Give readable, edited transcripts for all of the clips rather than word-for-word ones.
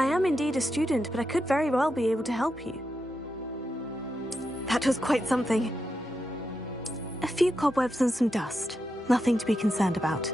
I am indeed a student, but I could very well be able to help you. That was quite something. A few cobwebs and some dust. Nothing to be concerned about.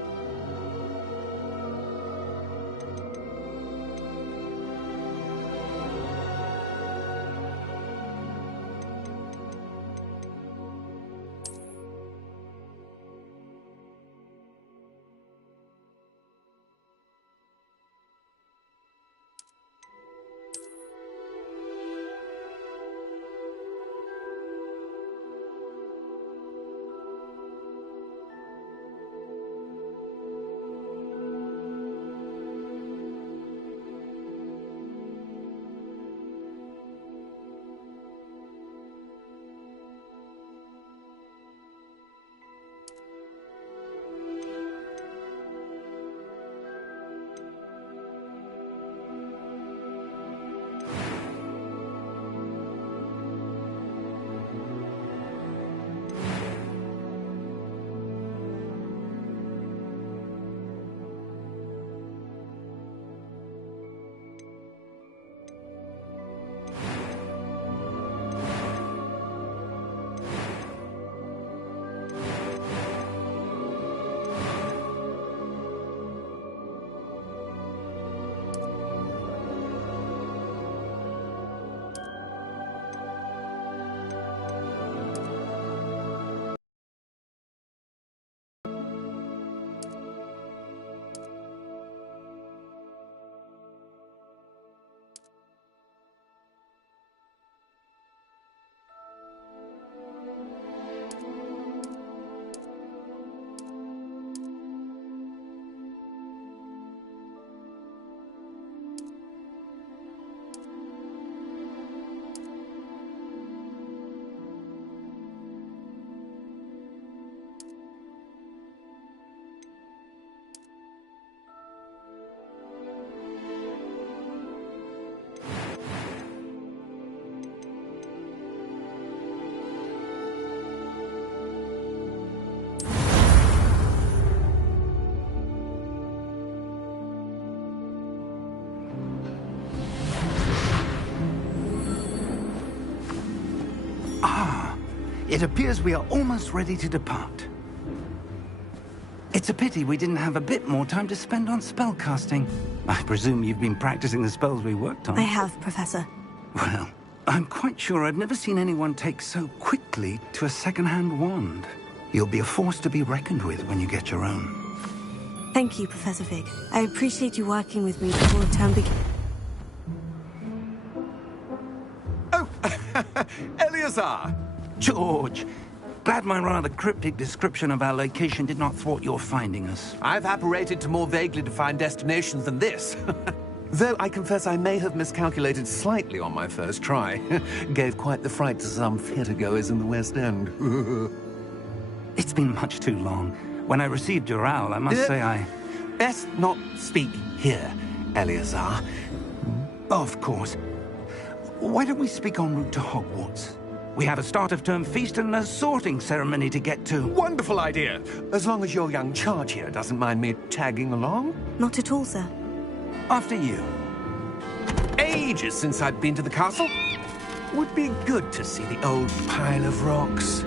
It appears we are almost ready to depart. It's a pity we didn't have a bit more time to spend on spellcasting. I presume you've been practicing the spells we worked on. I have, Professor. Well, I'm quite sure I've never seen anyone take so quickly to a second-hand wand. You'll be a force to be reckoned with when you get your own. Thank you, Professor Fig. I appreciate you working with me before the term begins. Oh, Eleazar! George, glad my rather cryptic description of our location did not thwart your finding us. I've apparated to more vaguely defined destinations than this. Though I confess I may have miscalculated slightly on my first try. Gave quite the fright to some theatergoers in the West End. It's been much too long. When I received your owl, I must say I... Best not speak here, Eleazar. Of course. Why don't we speak en route to Hogwarts? We have a start-of-term feast and a sorting ceremony to get to. Wonderful idea! As long as your young charge here doesn't mind me tagging along. Not at all, sir. After you. Ages since I'd been to the castle. Would be good to see the old pile of rocks.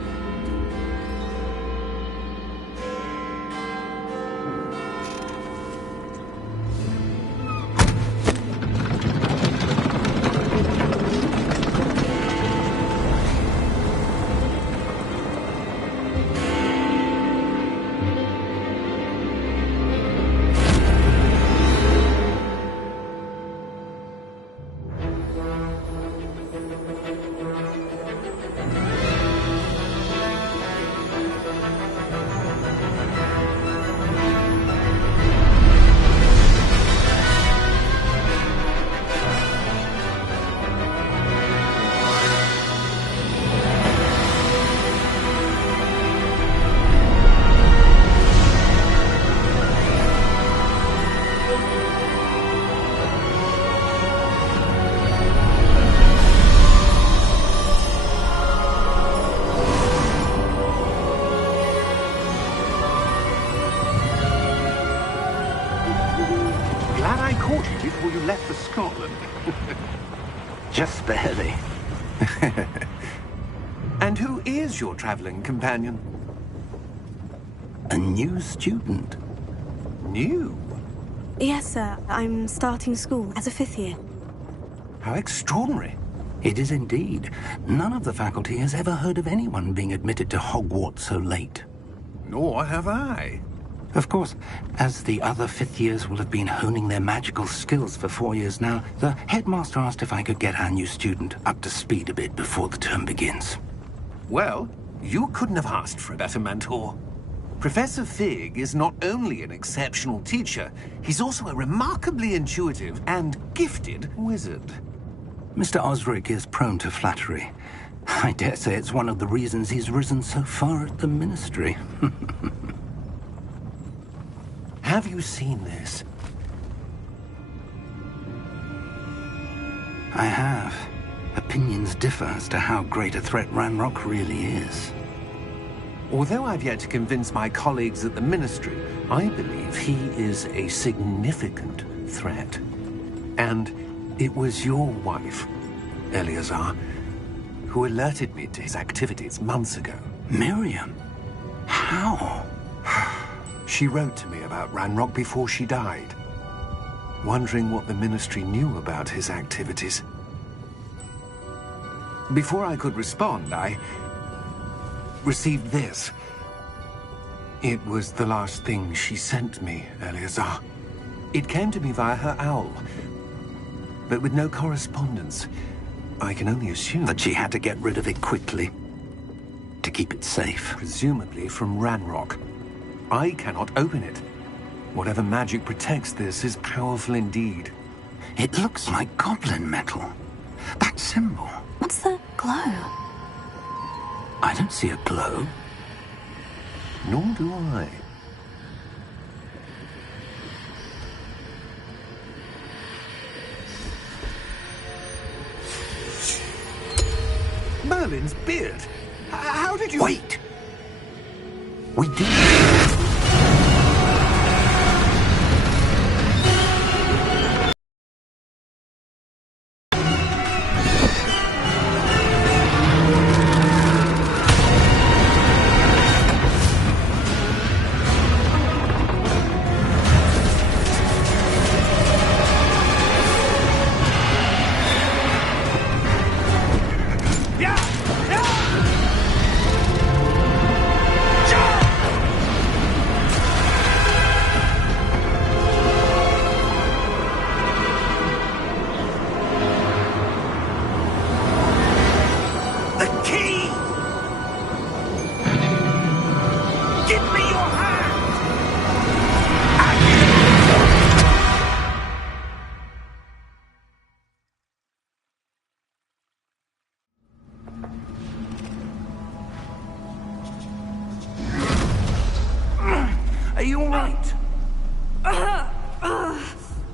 left for Scotland. Just barely. And who is your traveling companion? A new student. New? Yes, sir. I'm starting school as a 5th year. How extraordinary. It is indeed. None of the faculty has ever heard of anyone being admitted to Hogwarts so late. Nor have I. Of course, as the other 5th years will have been honing their magical skills for 4 years now, the headmaster asked if I could get our new student up to speed a bit before the term begins. Well, you couldn't have asked for a better mentor. Professor Fig is not only an exceptional teacher, he's also a remarkably intuitive and gifted wizard. Mr. Osric is prone to flattery. I dare say it's one of the reasons he's risen so far at the Ministry. Have you seen this? I have. Opinions differ as to how great a threat Ranrock really is. Although I've yet to convince my colleagues at the Ministry, I believe he is a significant threat. And it was your wife, Eleazar, who alerted me to his activities months ago. Miriam? How? She wrote to me about Ranrock before she died, wondering what the Ministry knew about his activities. Before I could respond, I received this. It was the last thing she sent me, Eleazar. It came to me via her owl, but with no correspondence. I can only assume That she had to get rid of it quickly, to keep it safe. presumably from Ranrock. I cannot open it. Whatever magic protects this is powerful indeed. It looks like goblin metal. That symbol. What's the glow? I don't see a glow. Nor do I. Merlin's beard. How did you... Wait! We did. Are you all right?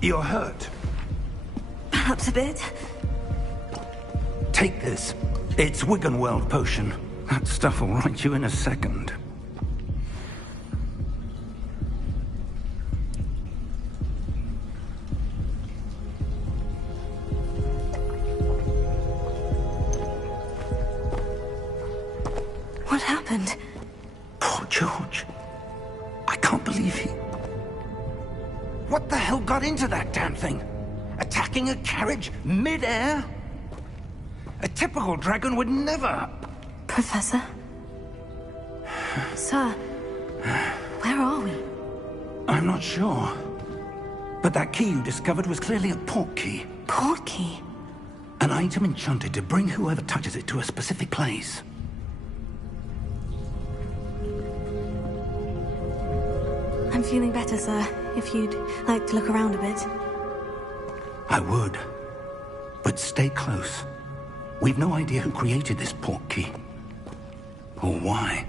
You're hurt. Perhaps a bit. Take this. It's Wiggenweld potion. That stuff will right you in a second. What happened? Poor George. I can't believe he... What the hell got into that damn thing? Attacking a carriage mid-air? A typical dragon would never... Professor? Sir, where are we? I'm not sure. But that key you discovered was clearly a port key. Port key? An item enchanted to bring whoever touches it to a specific place. I'm feeling better, sir. If you'd like to look around a bit. I would. But stay close. We've no idea who created this port key. Or why.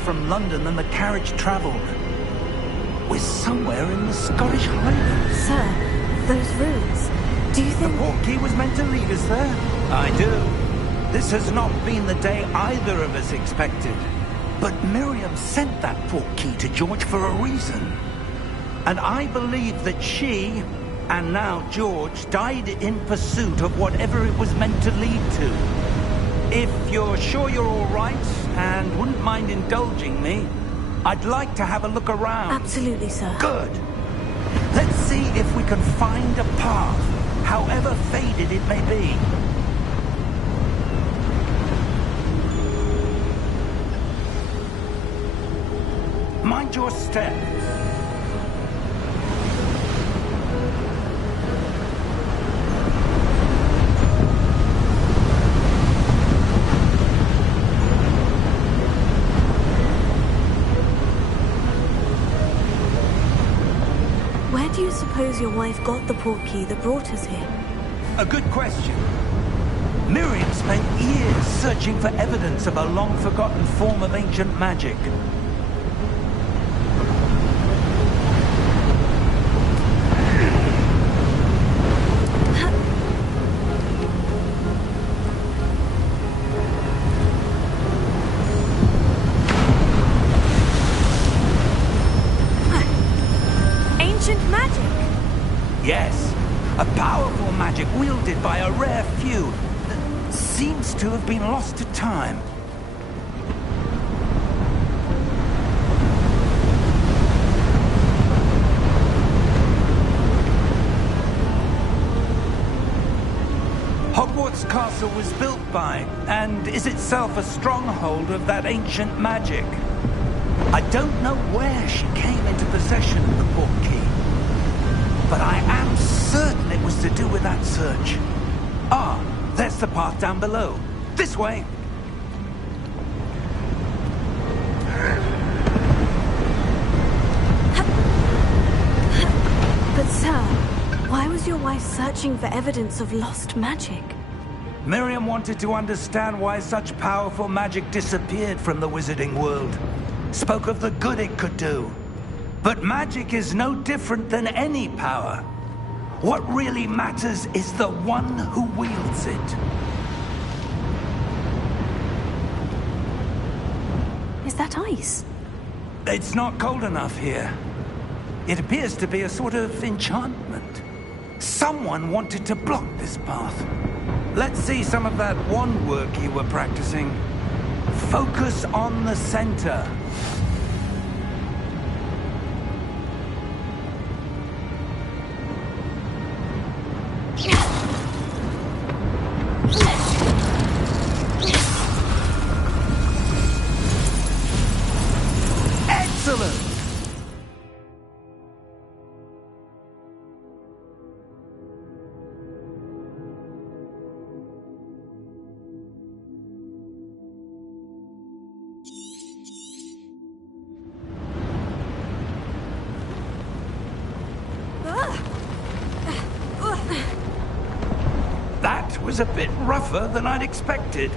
from London than the carriage travelled. We're somewhere in the Scottish Highlands. Sir, those ruins. Do you think... The portkey was meant to lead us there? I do. This has not been the day either of us expected. But Miriam sent that portkey to George for a reason. And I believe that she, and now George, died in pursuit of whatever it was meant to lead to. If you're sure you're all right, and wouldn't mind indulging me, I'd like to have a look around. Absolutely, sir. Good. Let's see if we can find a path, however faded it may be. Mind your step. Where do you suppose your wife got the portkey that brought us here? A good question. Miriam spent years searching for evidence of a long-forgotten form of ancient magic. Yes, a powerful magic wielded by a rare few that seems to have been lost to time. Hogwarts Castle was built by, and is itself a stronghold of that ancient magic. I don't know where she came into possession of the portkey, but I am certain it was to do with that search. Ah, there's the path down below. This way. But sir, why was your wife searching for evidence of lost magic? Miriam wanted to understand why such powerful magic disappeared from the wizarding world. Spoke of the good it could do. But magic is no different than any power. What really matters is the one who wields it. Is that ice? It's not cold enough here. It appears to be a sort of enchantment. Someone wanted to block this path. Let's see some of that wand work you were practicing. Focus on the center. Excellent! That was a bit rougher than I'd expected.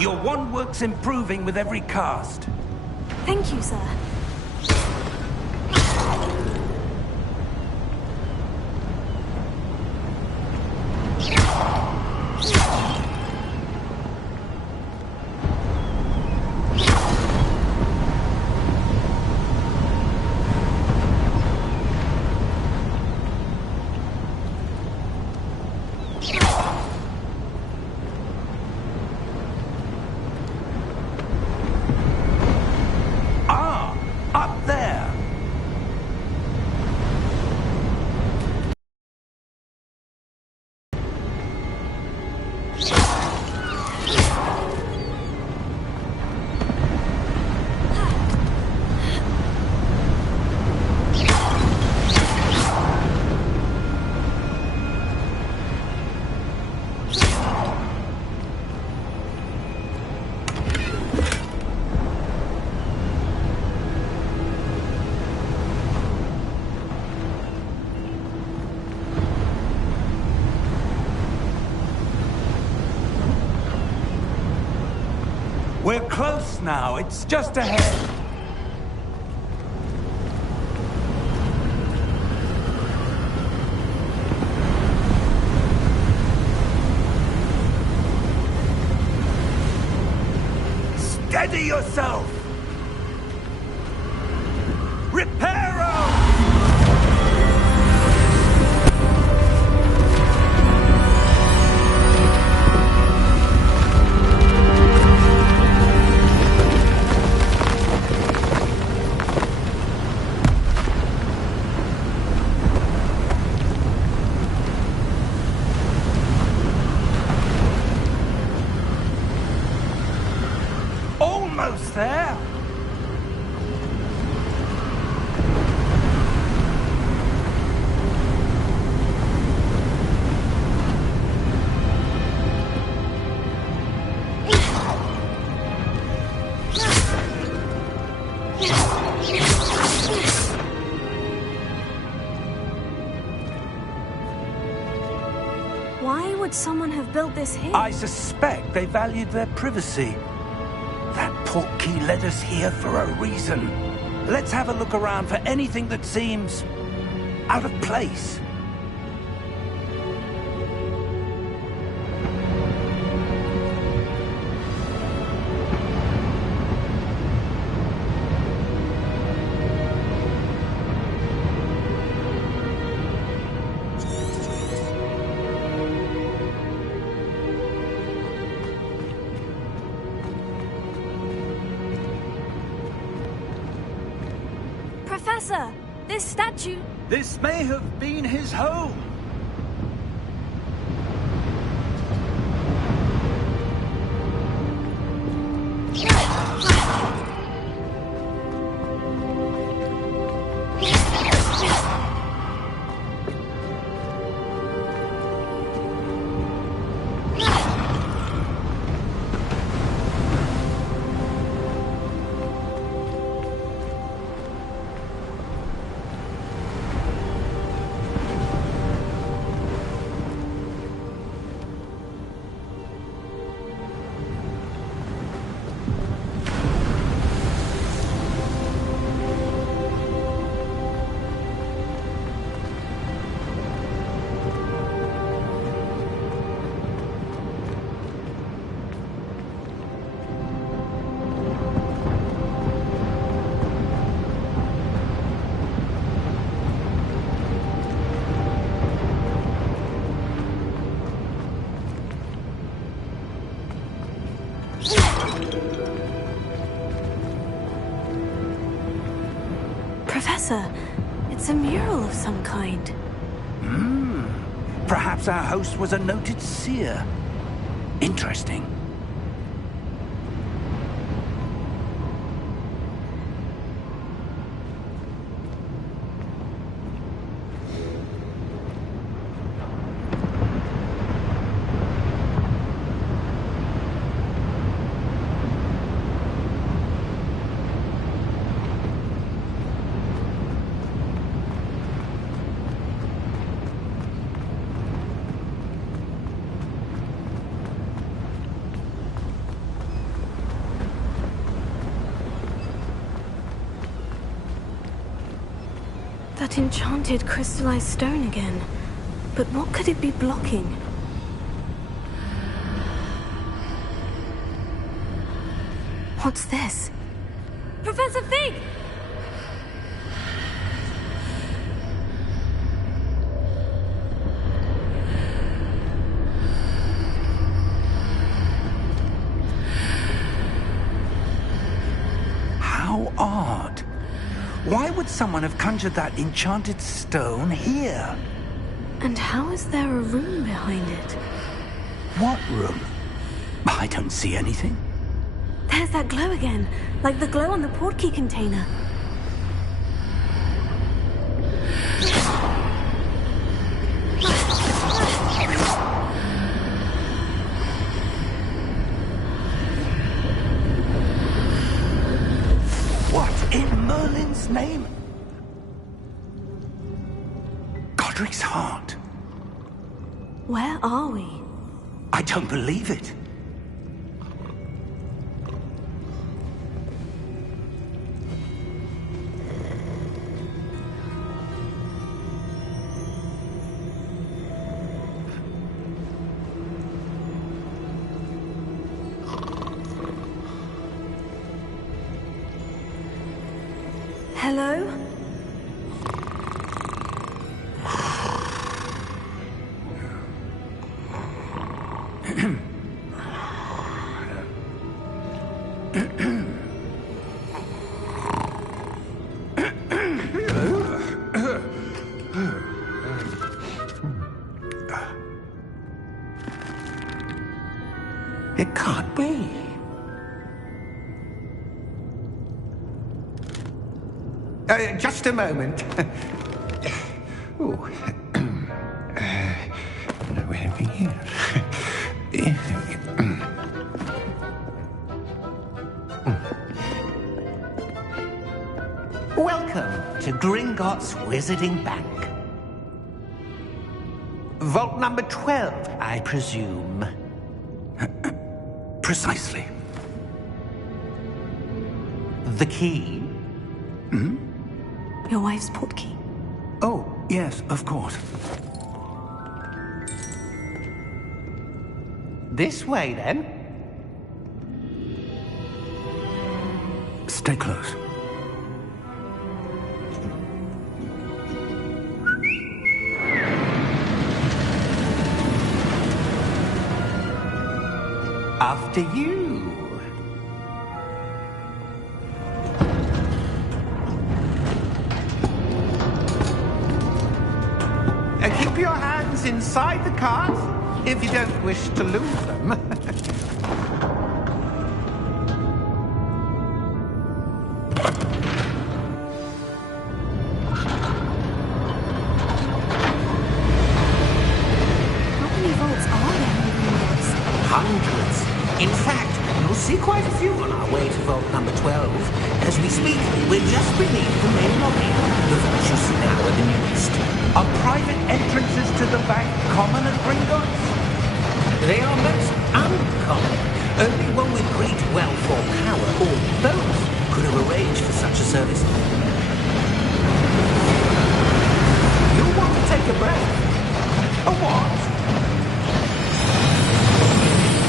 Your wand work's improving with every cast. Thank you, sir. close now. It's just ahead. Steady yourself! Reparo! Almost there! Why would someone have built this here? I suspect they valued their privacy. That portkey led us here for a reason. Let's have a look around for anything that seems out of place. Professor, this statue... This may have been his home. Professor, it's a mural of some kind. Perhaps our host was a noted seer. Interesting. That enchanted crystallized stone again. But what could it be blocking? What's this? Professor Fig! How odd. Why would someone have conjured that enchanted stone here? And how is there a room behind it? What room? I don't see anything. There's that glow again, like the glow on the portkey container. What in Merlin's name? Godric's heart. Where are we? I don't believe it. Hello? It can't be. Just a moment. Oh. Anything here? Welcome to Gringotts Wizarding Bank. Vault number 12, I presume. Precisely. The key? Your wife's portkey. Oh, yes, of course. This way, then. Stay close. After you. Keep your hands inside the cart if you don't wish to lose them. How many vaults are there in Gringotts? Hundreds. In fact, you'll see quite a few on our way to vault number 12. As we speak, we're just beneath the main lobby. The vault you see now are the newest. Are private entrances to the bank common at Gringotts? They are most uncommon. Only one with great wealth or power, or both, could have arranged for such a service. You'll want to take a breath. A what?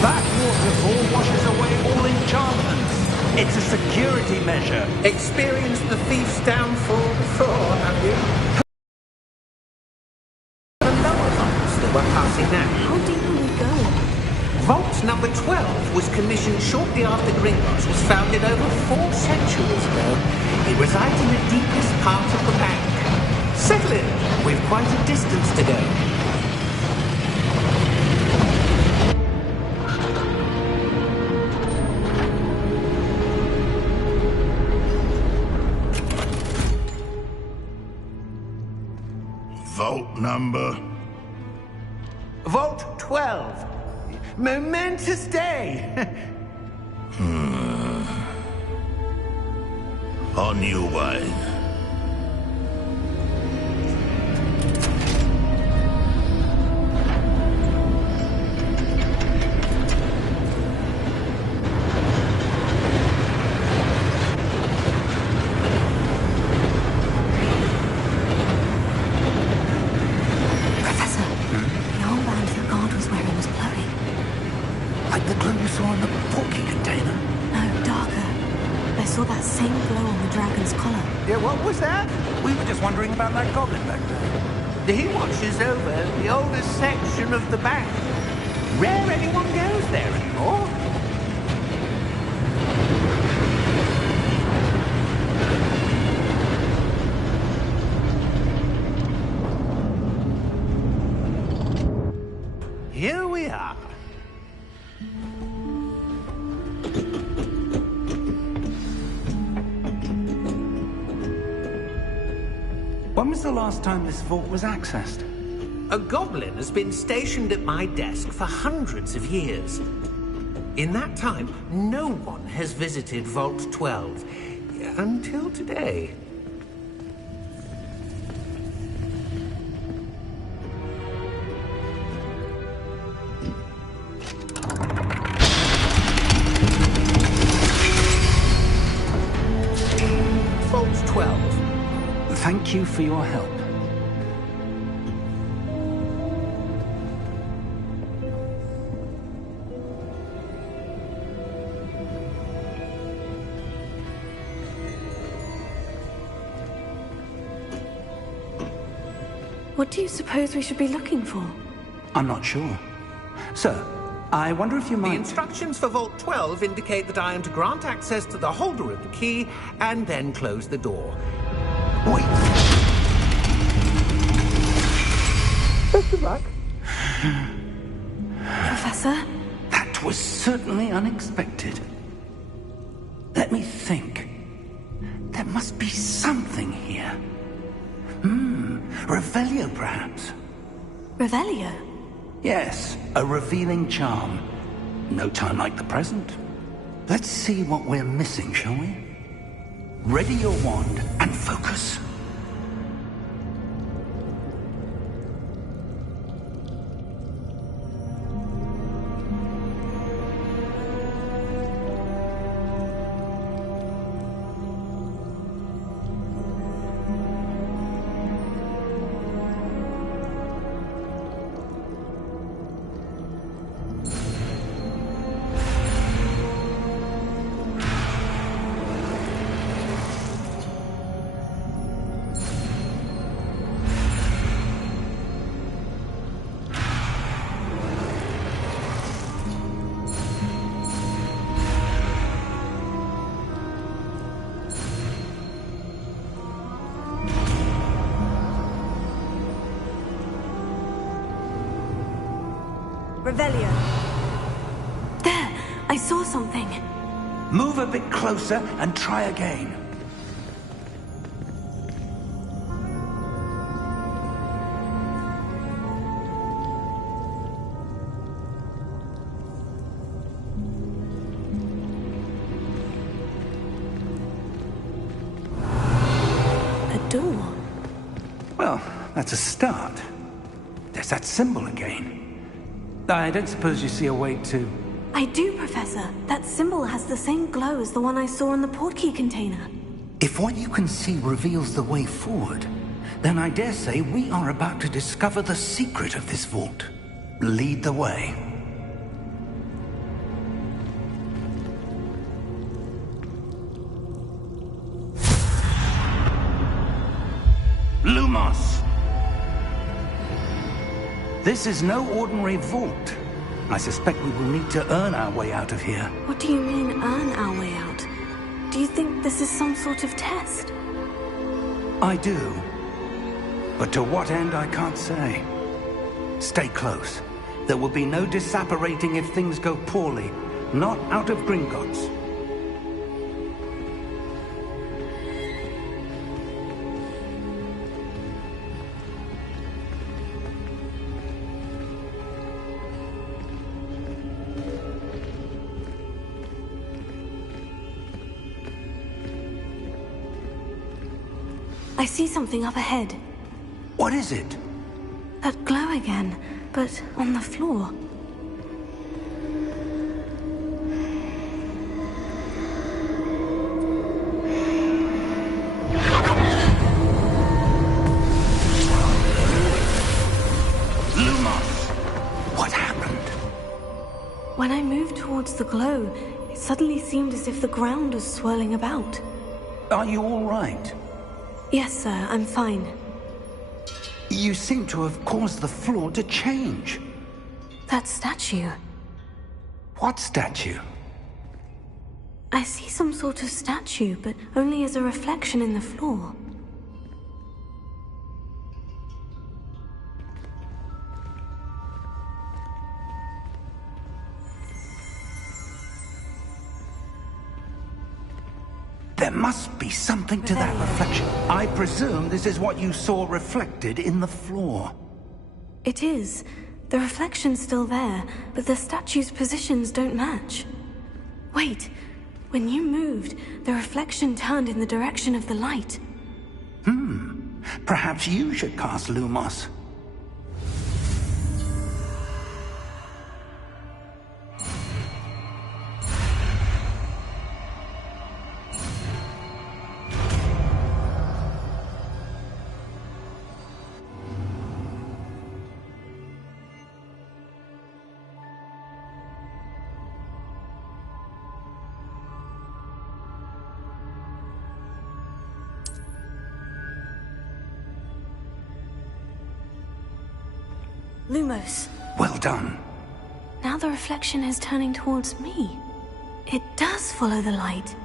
That waterfall washes away all enchantments. It's a security measure. Experienced the thief's downfall before, have you? The lower vaults that we're passing now. How deep will we go? Vault number 12 was commissioned shortly after Gringotts was founded over 4 centuries ago. It resides in the deepest part of the bank. Settle in. We've quite a distance to go. Vault number? Vault 12. Momentous day. On you, wine. Professor, the armband the guard was wearing was glowing. Like the glow you saw in the porky container. No, darker. I saw that same glow on the dragon's collar. Yeah, what was that? We were just wondering about that goblin back there. He watches over the oldest section of the bank. Rare anyone goes there anymore. Here we are. When was the last time this vault was accessed? A goblin has been stationed at my desk for hundreds of years. In that time, no one has visited Vault 12 until today. Vault 12. Thank you for your help. What do you suppose we should be looking for? I'm not sure. Sir, I wonder if you The might... instructions for Vault 12 indicate that I am to grant access to the holder of the key and then close the door. Wait! Best of luck. Professor? That was certainly unexpected. Let me think. There must be something here. Revelio, perhaps. Revelio? Yes, a revealing charm. No time like the present. Let's see what we're missing, shall we? Ready your wand and focus. Revelio. There! I saw something. Move a bit closer and try again. A door. Well, that's a start. There's that symbol again. I don't suppose you see a way to... I do, Professor. That symbol has the same glow as the one I saw in the portkey container. If what you can see reveals the way forward, then I dare say we are about to discover the secret of this vault. Lead the way. Lumos! This is no ordinary vault. I suspect we will need to earn our way out of here. What do you mean, earn our way out? Do you think this is some sort of test? I do. But to what end, I can't say. Stay close. There will be no disapparating if things go poorly. Not out of Gringotts. I see something up ahead. What is it? That glow again, but on the floor. Lumos! What happened? When I moved towards the glow, it suddenly seemed as if the ground was swirling about. Are you all right? Yes, sir, I'm fine. You seem to have caused the floor to change. That statue. What statue? I see some sort of statue, but only as a reflection in the floor. There must be something to that reflection. I presume this is what you saw reflected in the floor. It is. The reflection's still there, but the statue's positions don't match. Wait. When you moved, the reflection turned in the direction of the light. Perhaps you should cast Lumos. Lumos. Well done. Now the reflection is turning towards me. It does follow the light.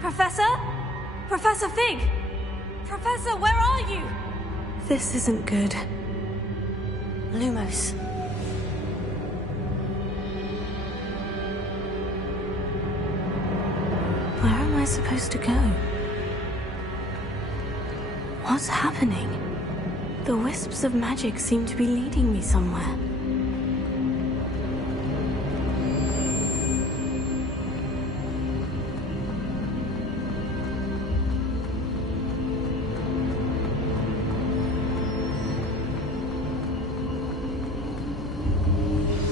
Professor? Professor Fig! Professor, where are you? This isn't good. Lumos. Where am I supposed to go? What's happening? The wisps of magic seem to be leading me somewhere.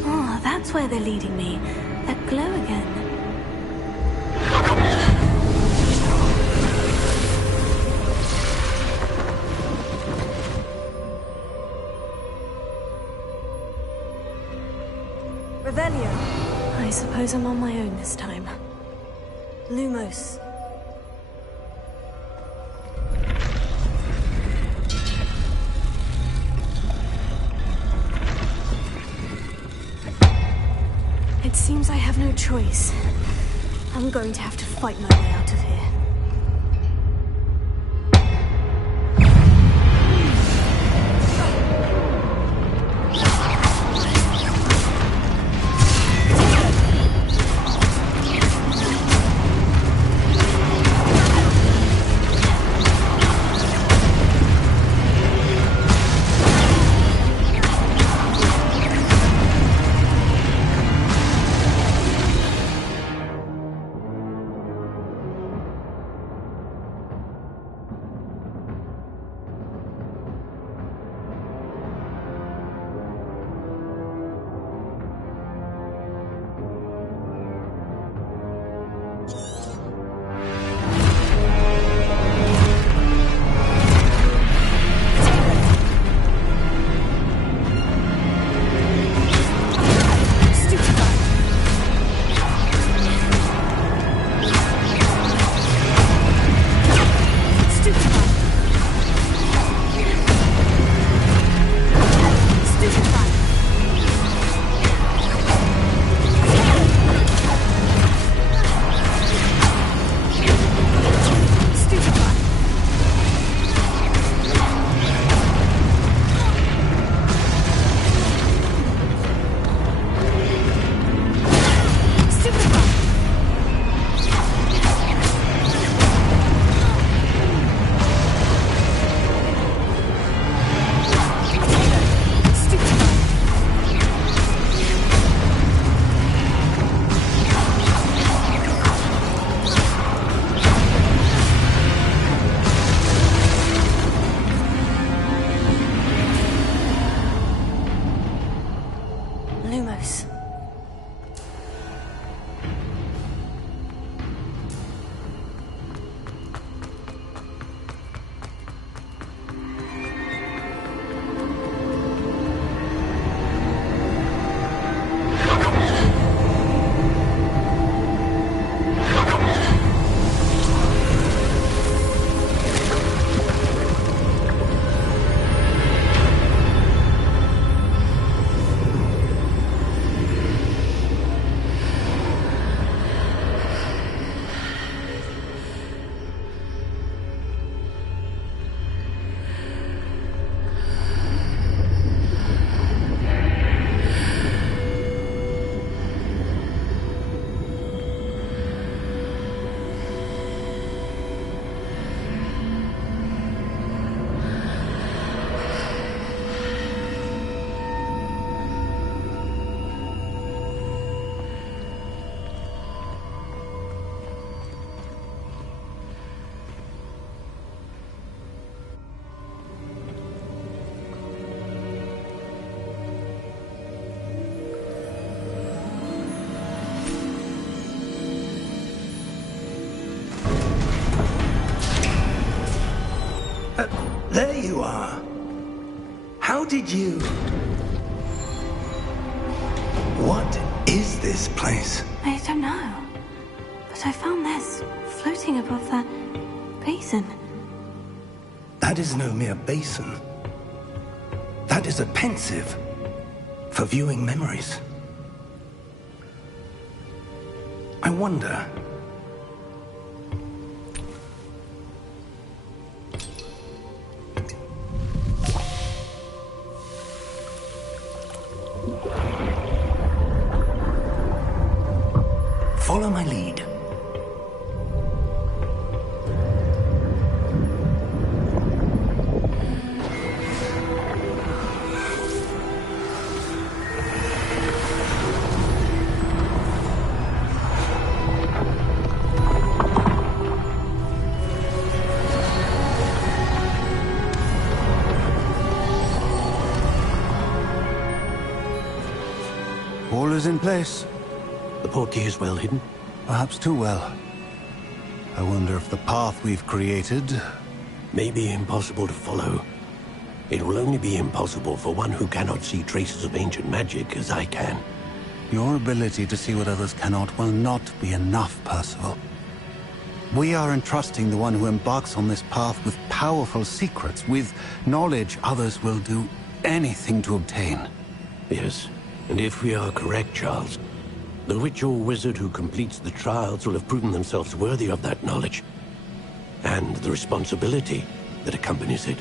Oh, that's where they're leading me. That glow again. I suppose I'm on my own this time. Lumos. It seems I have no choice. I'm going to have to fight my way out of here. There you are. How did you... What is this place? I don't know. But I found this floating above that basin. That is no mere basin. That is a pensive for viewing memories. I wonder... Follow my lead. All is in place. The portkey is well hidden? Perhaps too well. I wonder if the path we've created... May be impossible to follow. It will only be impossible for one who cannot see traces of ancient magic as I can. Your ability to see what others cannot will not be enough, Percival. We are entrusting the one who embarks on this path with powerful secrets, with knowledge others will do anything to obtain. Yes, and if we are correct, Charles, the witch or wizard who completes the trials will have proven themselves worthy of that knowledge, and the responsibility that accompanies it.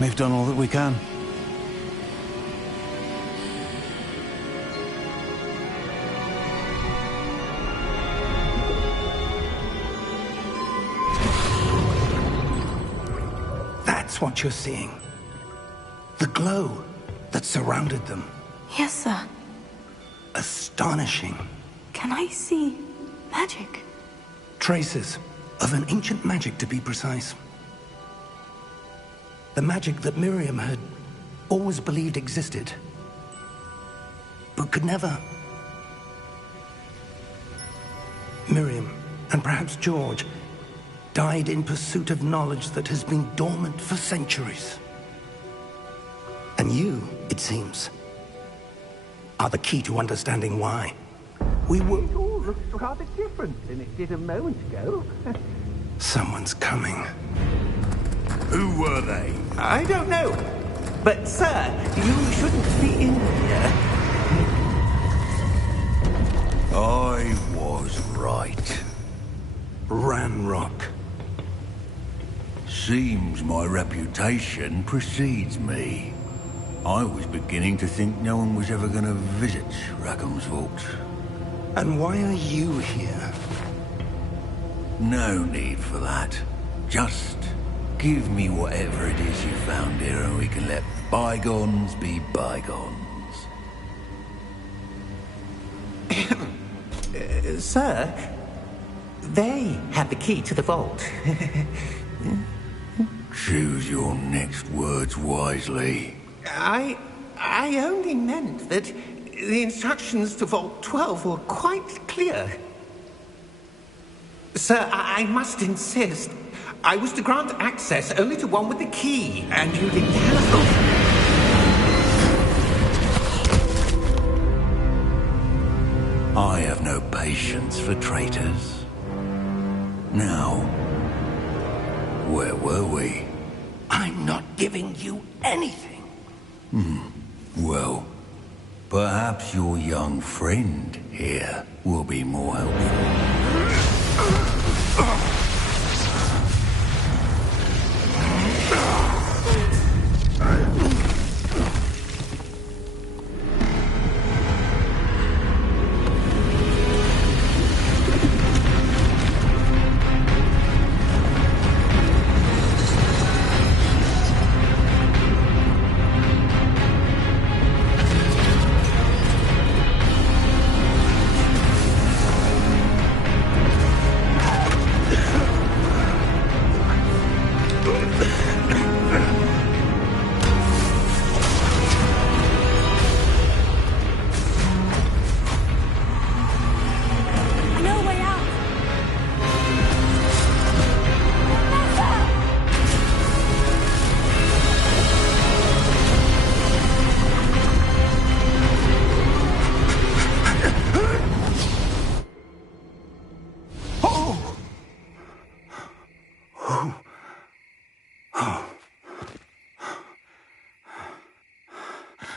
We've done all that we can. That's what you're seeing. The glow that surrounded them. Yes, sir. Astonishing. Can I see magic? Traces of an ancient magic, to be precise. The magic that Miriam had always believed existed, but could never. Miriam, and perhaps George, died in pursuit of knowledge that has been dormant for centuries. And you, it seems, are the key to understanding why. We were... It all looks rather different than it did a moment ago. Someone's coming. Who were they? I don't know. But, sir, you shouldn't be in here. I was right. Ranrock. Seems my reputation precedes me. I was beginning to think no one was ever going to visit Rackham's Vault. And why are you here? No need for that. Just give me whatever it is you found here and we can let bygones be bygones. Sir, they have the key to the vault. Choose your next words wisely. I only meant that the instructions to Vault 12 were quite clear. Sir, I must insist. I was to grant access only to one with the key, and you didn't have I have no patience for traitors. Now, where were we? I'm not giving you anything. Well, perhaps your young friend here will be more helpful.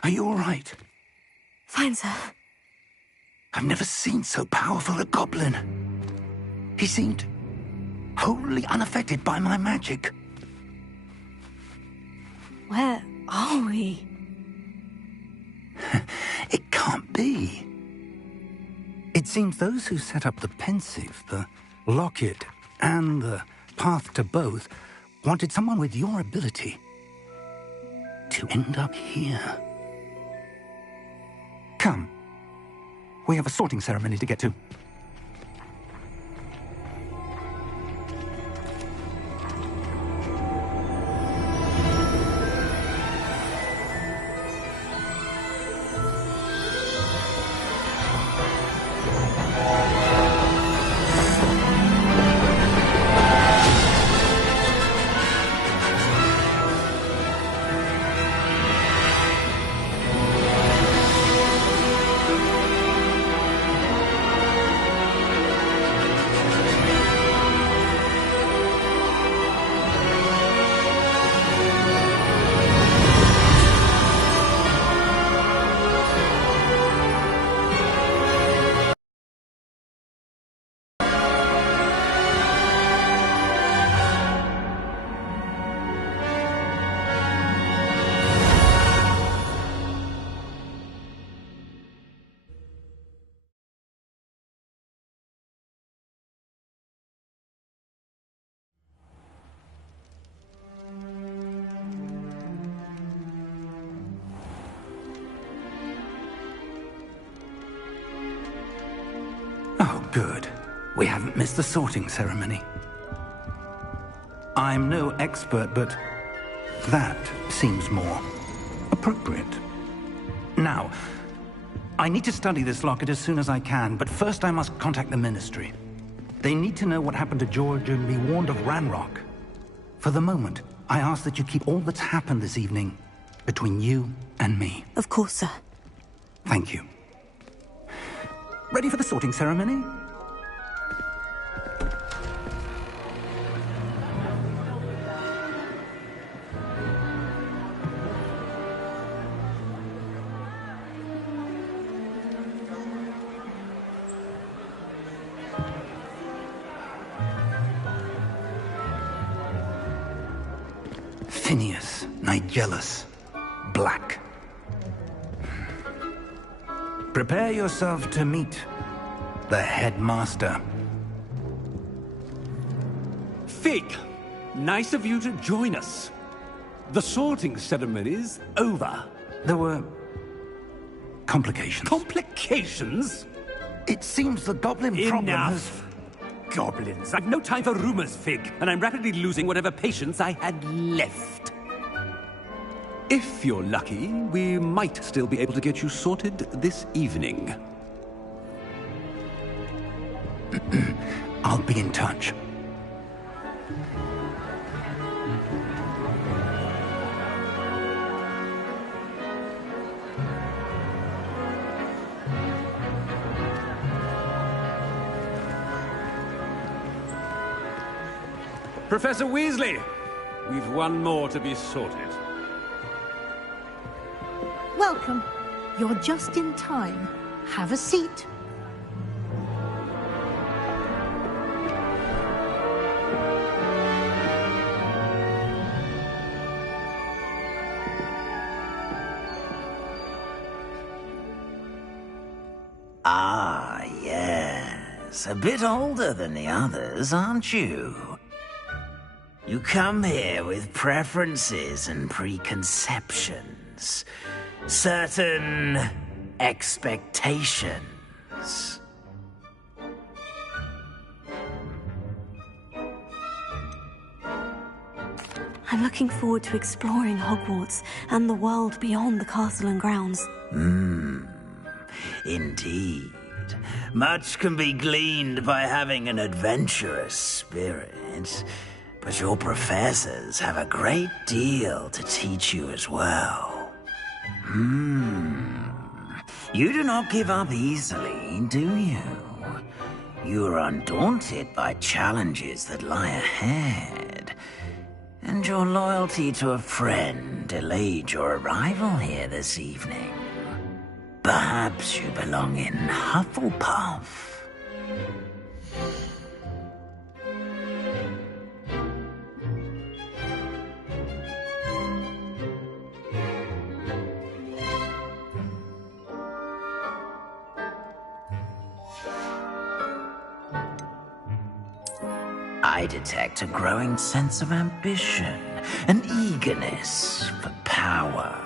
Are you all right? Fine, sir. I've never seen so powerful a goblin. He seemed wholly unaffected by my magic. Where are we? It can't be. It seems those who set up the pensive, the locket, and the path to both wanted someone with your ability to end up here. Come. We have a sorting ceremony to get to. Oh, good. We haven't missed the sorting ceremony. I'm no expert, but that seems more appropriate. Now, I need to study this locket as soon as I can, but first I must contact the Ministry. They need to know what happened to George and be warned of Ranrock. For the moment, I ask that you keep all that's happened this evening between you and me. Of course, sir. Thank you. Ready for the sorting ceremony? Phineas, Nigellus, Black. Prepare yourself to meet the headmaster. Fig, nice of you to join us. The sorting ceremony's over. There were complications. Complications? It seems the goblin problem has... Enough! Goblins. I've no time for rumors, Fig, and I'm rapidly losing whatever patience I had left. If you're lucky, we might still be able to get you sorted this evening. I'll be in touch. Professor Weasley, we've one more to be sorted. Welcome. You're just in time. Have a seat. Ah, yes. A bit older than the others, aren't you? You come here with preferences and preconceptions. Certain expectations. I'm looking forward to exploring Hogwarts and the world beyond the castle and grounds. Indeed. Much can be gleaned by having an adventurous spirit, but your professors have a great deal to teach you as well. You do not give up easily, do you? You are undaunted by challenges that lie ahead. And your loyalty to a friend delayed your arrival here this evening. Perhaps you belong in Hufflepuff. I detect a growing sense of ambition, an eagerness for power.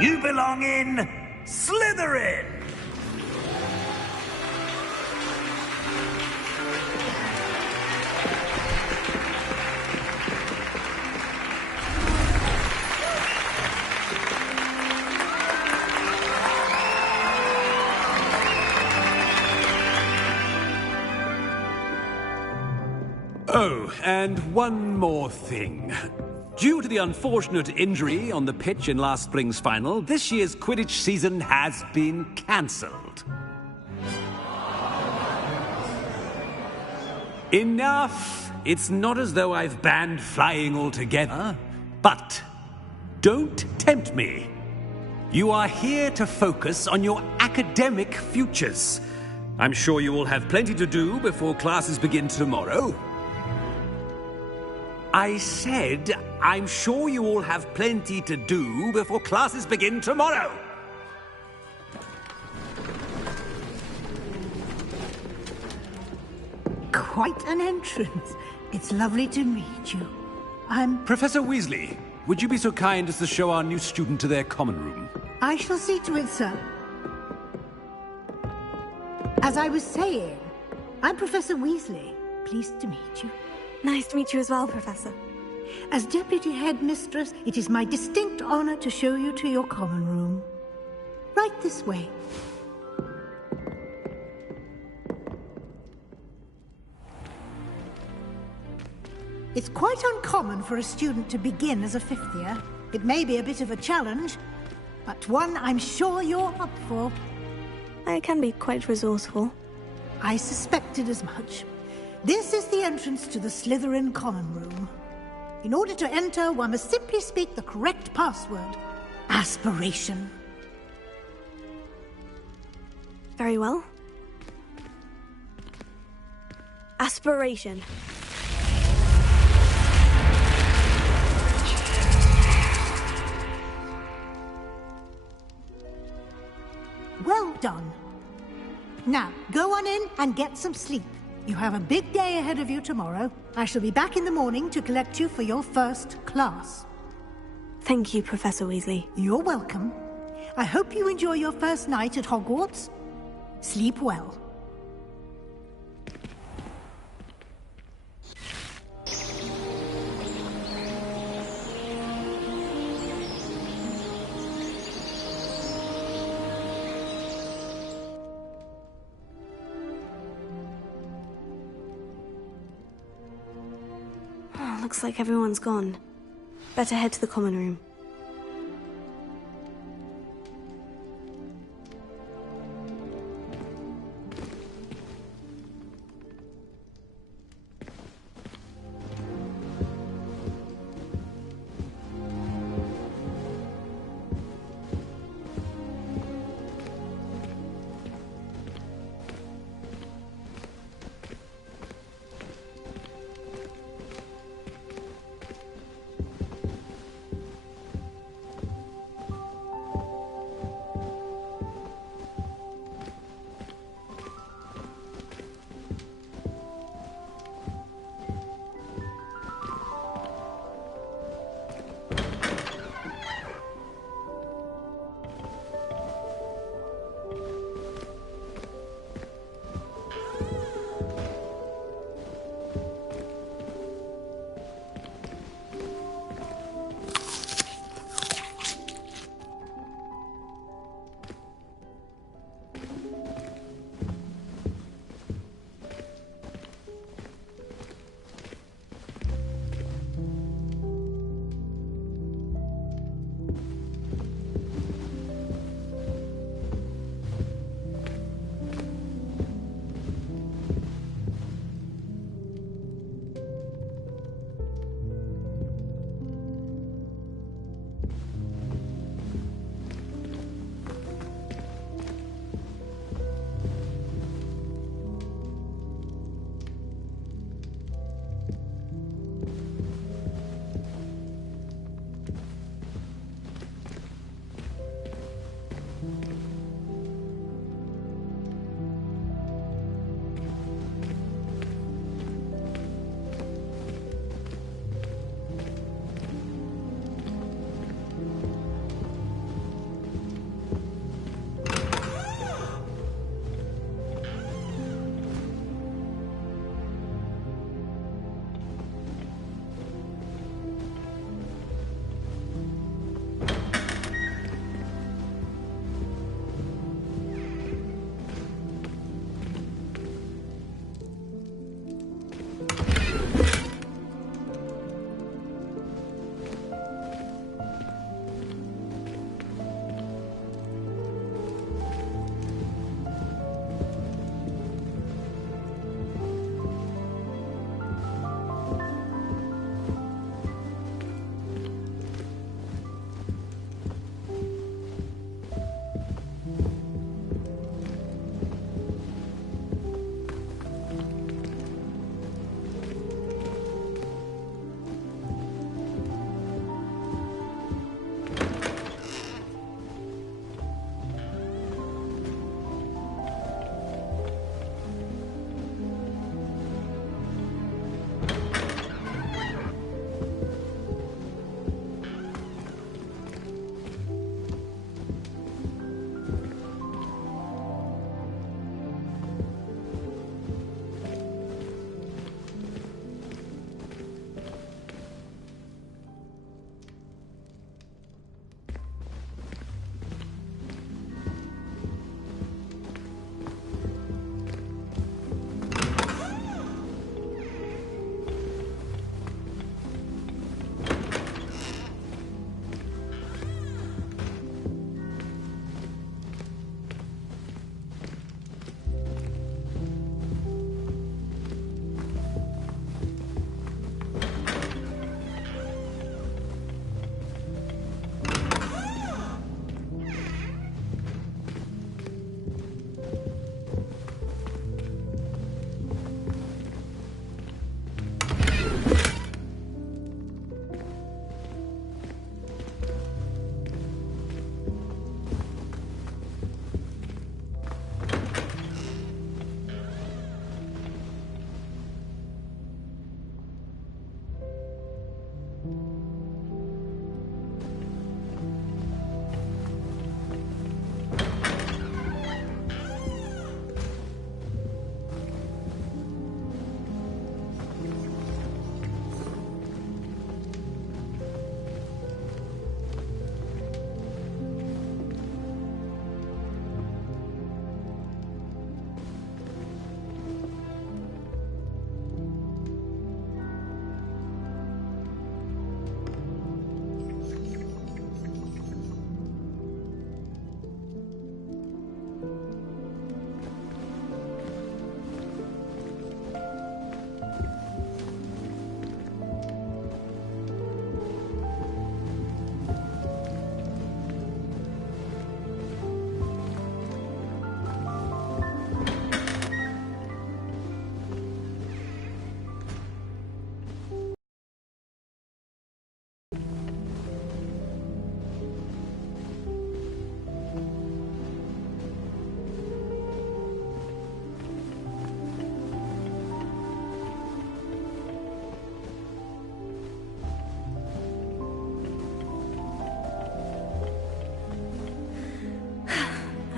You belong in Slytherin! Oh, and one more thing. Due to the unfortunate injury on the pitch in last spring's final, this year's Quidditch season has been cancelled. Enough! It's not as though I've banned flying altogether, but don't tempt me. You are here to focus on your academic futures. I'm sure you will have plenty to do before classes begin tomorrow. I said, I'm sure you all have plenty to do before classes begin tomorrow. Quite an entrance. It's lovely to meet you. Professor Weasley, would you be so kind as to show our new student to their common room? I shall see to it, sir. As I was saying, I'm Professor Weasley. Pleased to meet you. Nice to meet you as well, Professor. As Deputy Headmistress, it is my distinct honor to show you to your common room. Right this way. It's quite uncommon for a student to begin as a fifth year. It may be a bit of a challenge, but one I'm sure you're up for. I can be quite resourceful. I suspected as much. This is the entrance to the Slytherin common room. In order to enter, one must simply speak the correct password. Aspiration. Very well. Aspiration. Well done. Now, go on in and get some sleep. You have a big day ahead of you tomorrow. I shall be back in the morning to collect you for your first class. Thank you, Professor Weasley. You're welcome. I hope you enjoy your first night at Hogwarts. Sleep well. Looks like everyone's gone. Better head to the common room.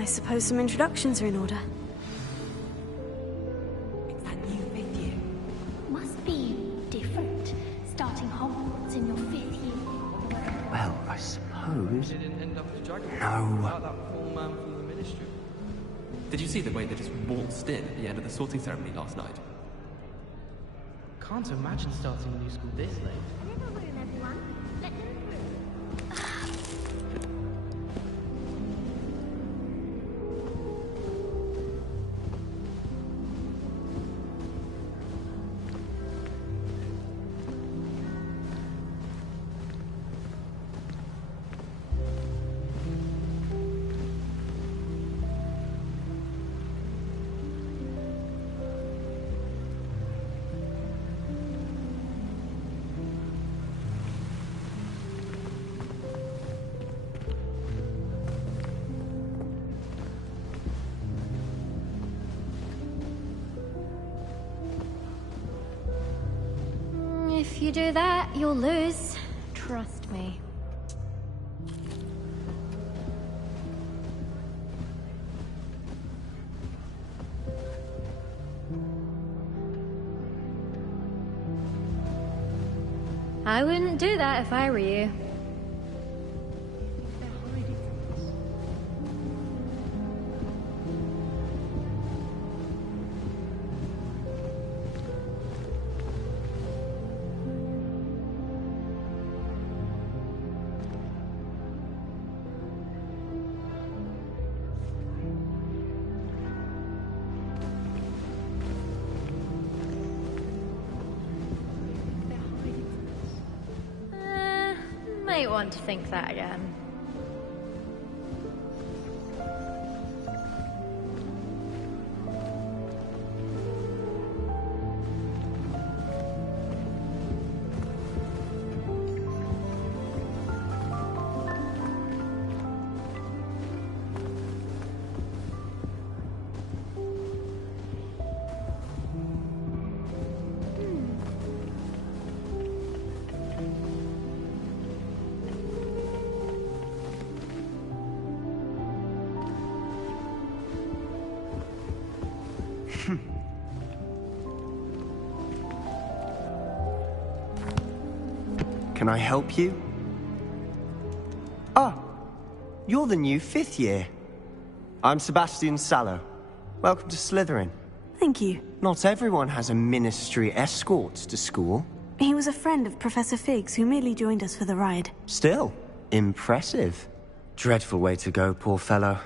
suppose some introductions are in order. It's that new 5th year. Must be different, starting Hogwarts in your 5th year. Well, I suppose... Didn't end up as dragon No. without that poor man from the ministry. Did you see the way they just waltzed in at the end of the sorting ceremony last night? Can't imagine starting a new school this late. Clear the room, everyone. Let them through. If you do that, you'll lose. Trust me. I wouldn't do that if I were you. Might want to think that again. Can I help you? Ah, you're the new 5th year. I'm Sebastian Sallow. Welcome to Slytherin. Thank you. Not everyone has a ministry escort to school. He was a friend of Professor Fig's who merely joined us for the ride. Still, impressive. Dreadful way to go, poor fellow.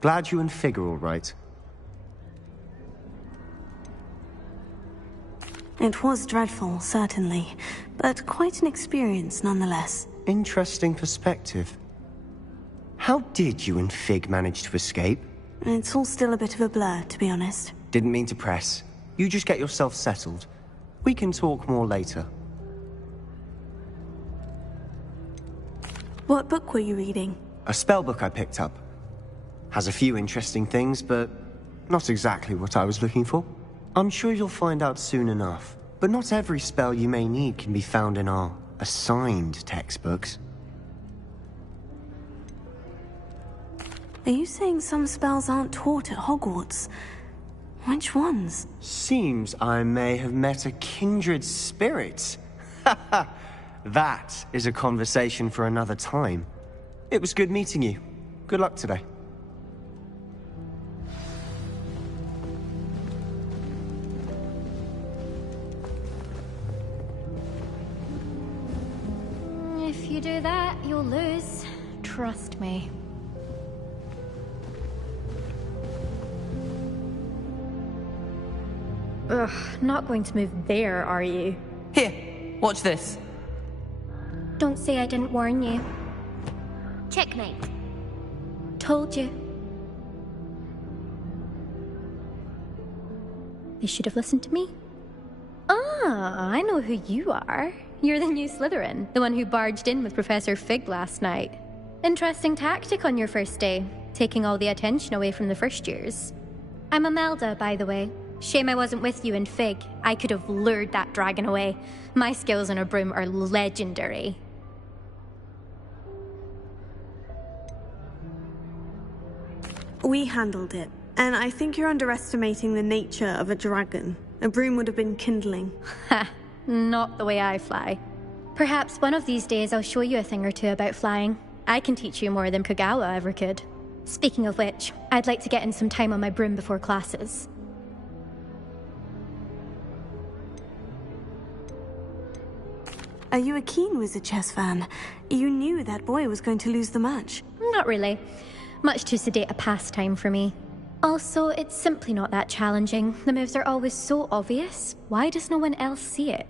Glad you and Fig are all right. It was dreadful, certainly, but quite an experience nonetheless. Interesting perspective. How did you and Fig manage to escape? It's all still a bit of a blur, to be honest. Didn't mean to press. You just get yourself settled. We can talk more later. What book were you reading? A spellbook I picked up. Has a few interesting things, but not exactly what I was looking for. I'm sure you'll find out soon enough. But not every spell you may need can be found in our assigned textbooks. Are you saying some spells aren't taught at Hogwarts? Which ones? Seems I may have met a kindred spirit. That is a conversation for another time. It was good meeting you. Good luck today. If you do that, you'll lose. Trust me. Ugh, not going to move there, are you? Here, watch this. Don't say I didn't warn you. Checkmate. Told you. They should have listened to me. Ah, I know who you are. You're the new Slytherin, the one who barged in with Professor Fig last night. Interesting tactic on your first day, taking all the attention away from the first years. I'm Imelda, by the way. Shame I wasn't with you in Fig. I could have lured that dragon away. My skills on a broom are legendary. We handled it, and I think you're underestimating the nature of a dragon. A broom would have been kindling. Ha! Not the way I fly. Perhaps one of these days I'll show you a thing or two about flying. I can teach you more than Kagawa ever could. Speaking of which, I'd like to get in some time on my broom before classes. Are you a keen Wizard Chess fan? You knew that boy was going to lose the match. Not really. Much too sedate a pastime for me. Also, it's simply not that challenging. The moves are always so obvious. Why does no one else see it?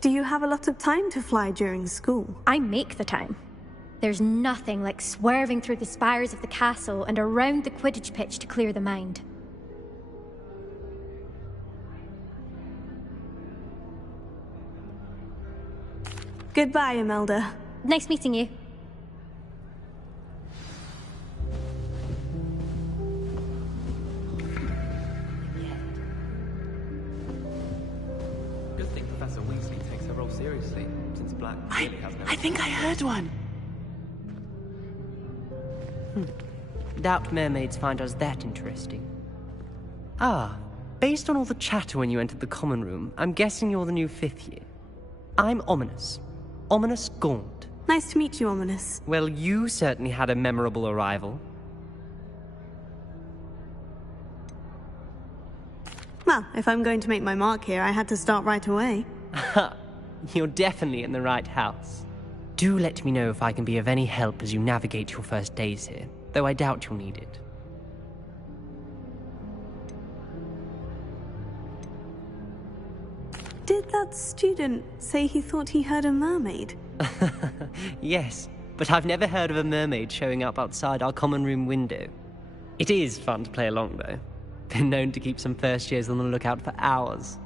Do you have a lot of time to fly during school? I make the time. There's nothing like swerving through the spires of the castle and around the Quidditch pitch to clear the mind. Goodbye, Imelda. Nice meeting you. Good thing Professor Weasley takes her role seriously, since Black really has no... I think I heard one. Doubt mermaids find us that interesting. Ah, based on all the chatter when you entered the common room, I'm guessing you're the new 5th year. I'm Ominous. Ominous Gaunt. Nice to meet you, Ominous. Well, you certainly had a memorable arrival. Well, if I'm going to make my mark here, I had to start right away. Ha! You're definitely in the right house. Do let me know if I can be of any help as you navigate your first days here, though I doubt you'll need it. Did that student say he thought he heard a mermaid? Yes, but I've never heard of a mermaid showing up outside our common room window. It is fun to play along, though. Been known to keep some first years on the lookout for hours.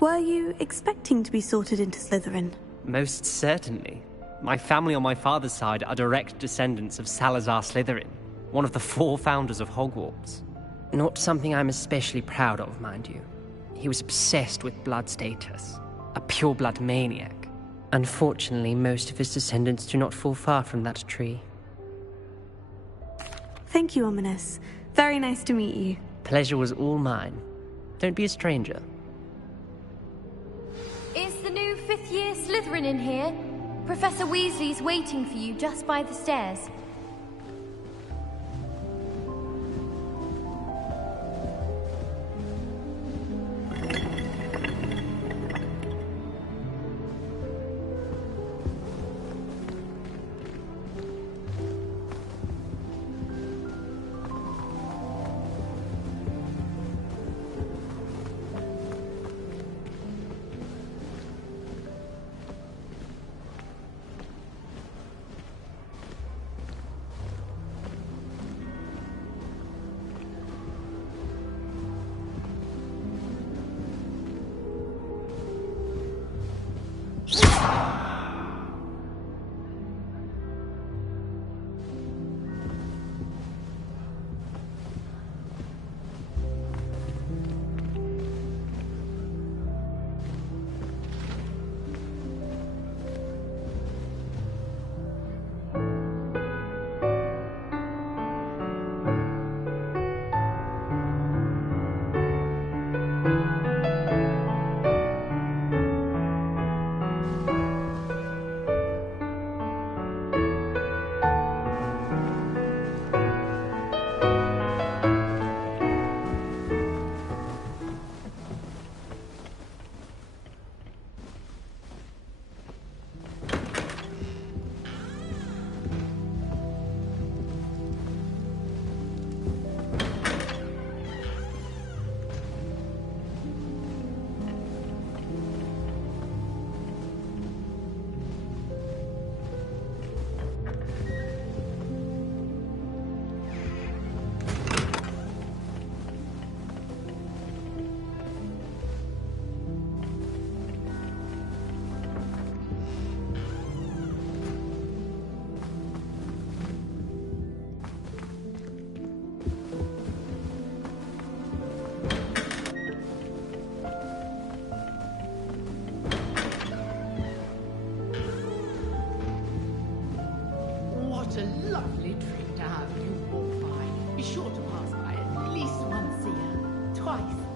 Were you expecting to be sorted into Slytherin? Most certainly. My family on my father's side are direct descendants of Salazar Slytherin, one of the 4 founders of Hogwarts. Not something I'm especially proud of, mind you. He was obsessed with blood status, a pure-blood maniac. Unfortunately, most of his descendants do not fall far from that tree. Thank you, Ominous. Very nice to meet you. Pleasure was all mine. Don't be a stranger. Is the new 5th year Slytherin in here? Professor Weasley's waiting for you just by the stairs.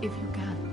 if you can.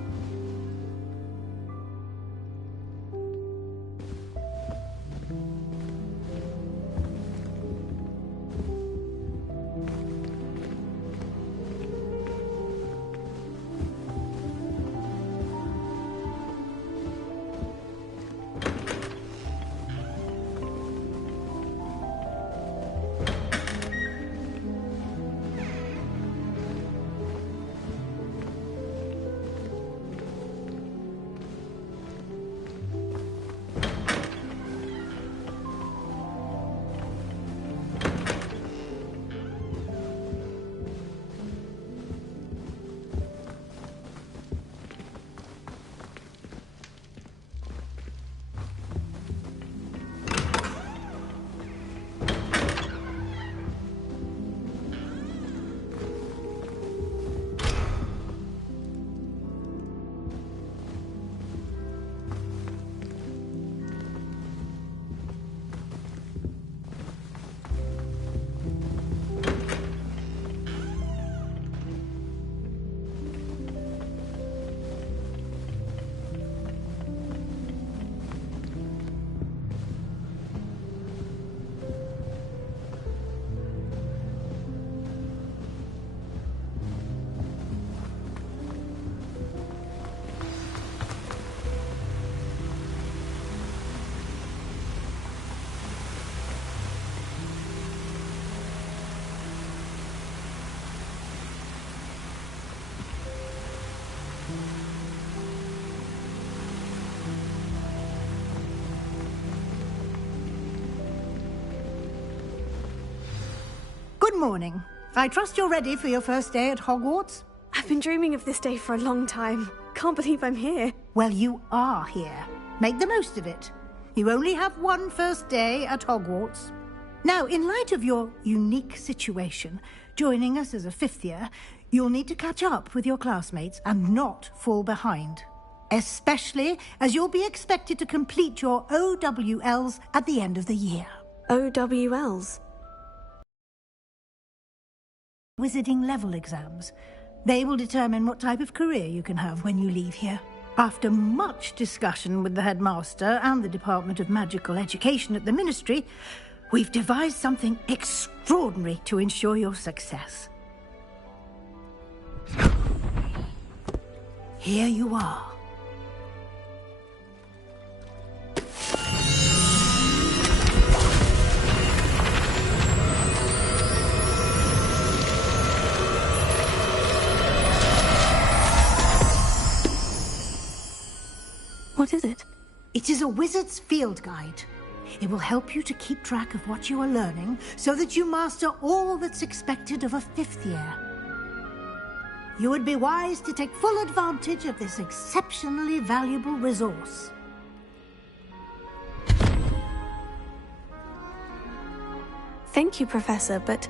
Good morning. I trust you're ready for your first day at Hogwarts? I've been dreaming of this day for a long time. Can't believe I'm here. Well, you are here. Make the most of it. You only have one first day at Hogwarts. Now, in light of your unique situation, joining us as a fifth year, you'll need to catch up with your classmates and not fall behind. Especially as you'll be expected to complete your OWLs at the end of the year. OWLs? Wizarding level exams. They will determine what type of career you can have when you leave here. After much discussion with the headmaster and the Department of Magical Education at the Ministry, we've devised something extraordinary to ensure your success. Here you are. What is it? It is a wizard's field guide. It will help you to keep track of what you are learning so that you master all that's expected of a fifth year. You would be wise to take full advantage of this exceptionally valuable resource. Thank you, Professor, but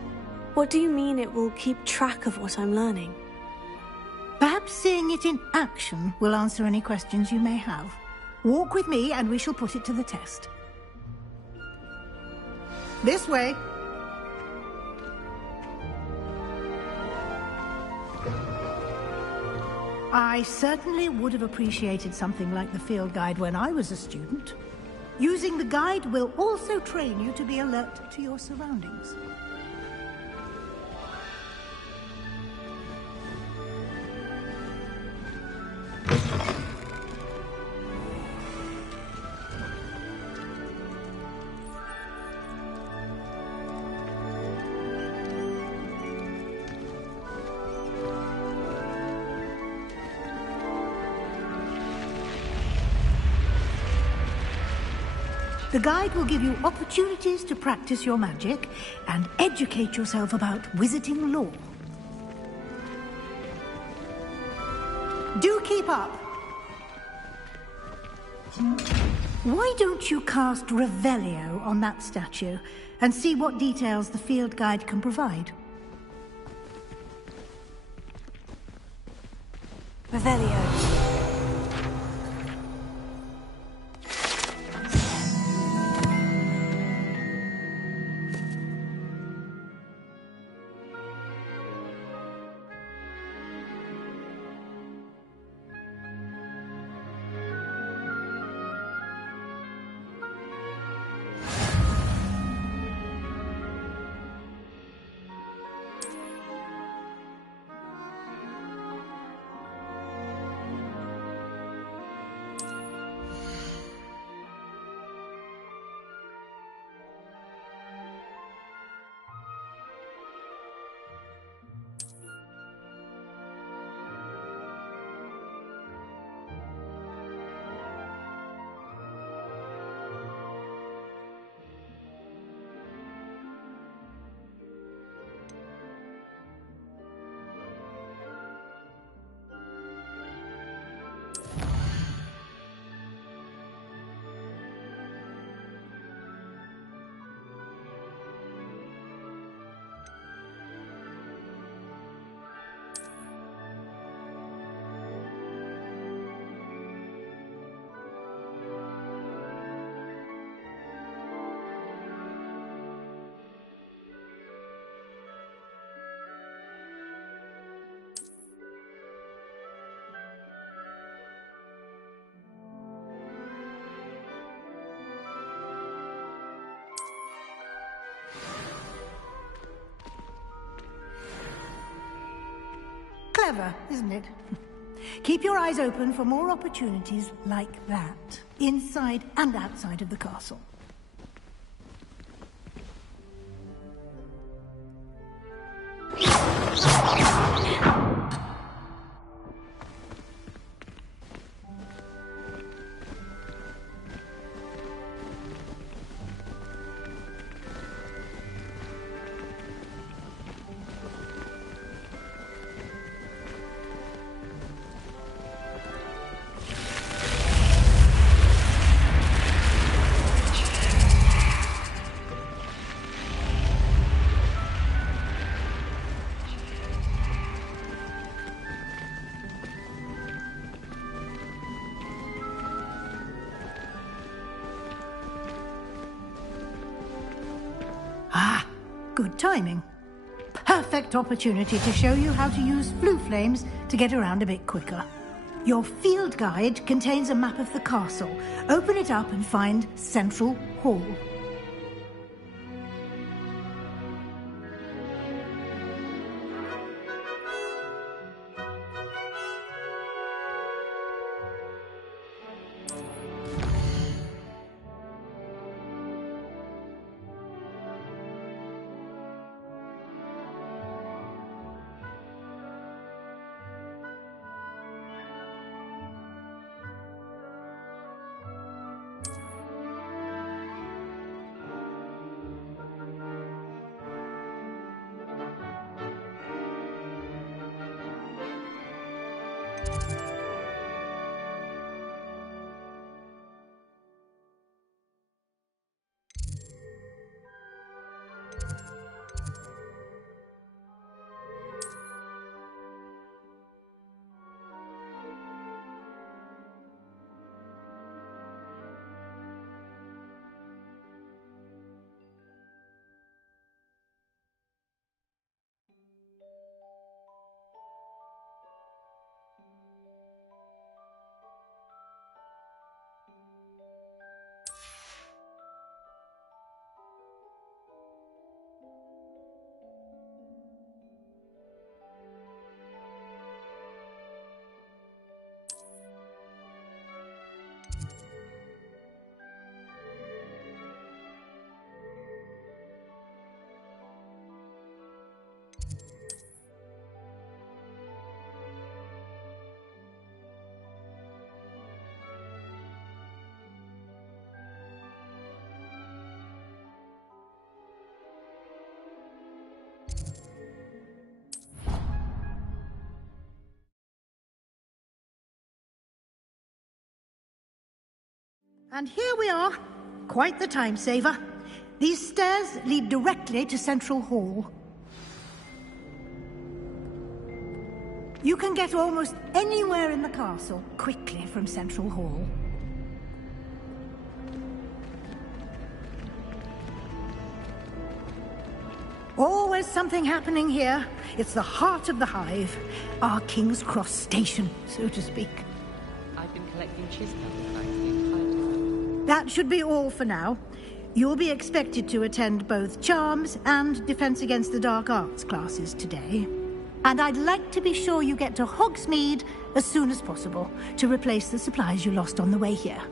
what do you mean it will keep track of what I'm learning? Perhaps seeing it in action will answer any questions you may have. Walk with me and we shall put it to the test. This way. I certainly would have appreciated something like the field guide when I was a student. Using the guide will also train you to be alert to your surroundings. The guide will give you opportunities to practice your magic and educate yourself about wizarding lore. Do keep up. Why don't you cast Revelio on that statue and see what details the field guide can provide? Revelio. Clever, isn't it? Keep your eyes open for more opportunities like that, inside and outside of the castle. Good timing. Perfect opportunity to show you how to use flue flames to get around a bit quicker. Your field guide contains a map of the castle. Open it up and find Central Hall. And here we are. Quite the time saver. These stairs lead directly to Central Hall. You can get almost anywhere in the castle quickly from Central Hall. Always something happening here. It's the heart of the hive. Our King's Cross station, so to speak. I've been collecting chestnuts the entire time. That should be all for now. You'll be expected to attend both Charms and Defense Against the Dark Arts classes today. And I'd like to be sure you get to Hogsmeade as soon as possible to replace the supplies you lost on the way here.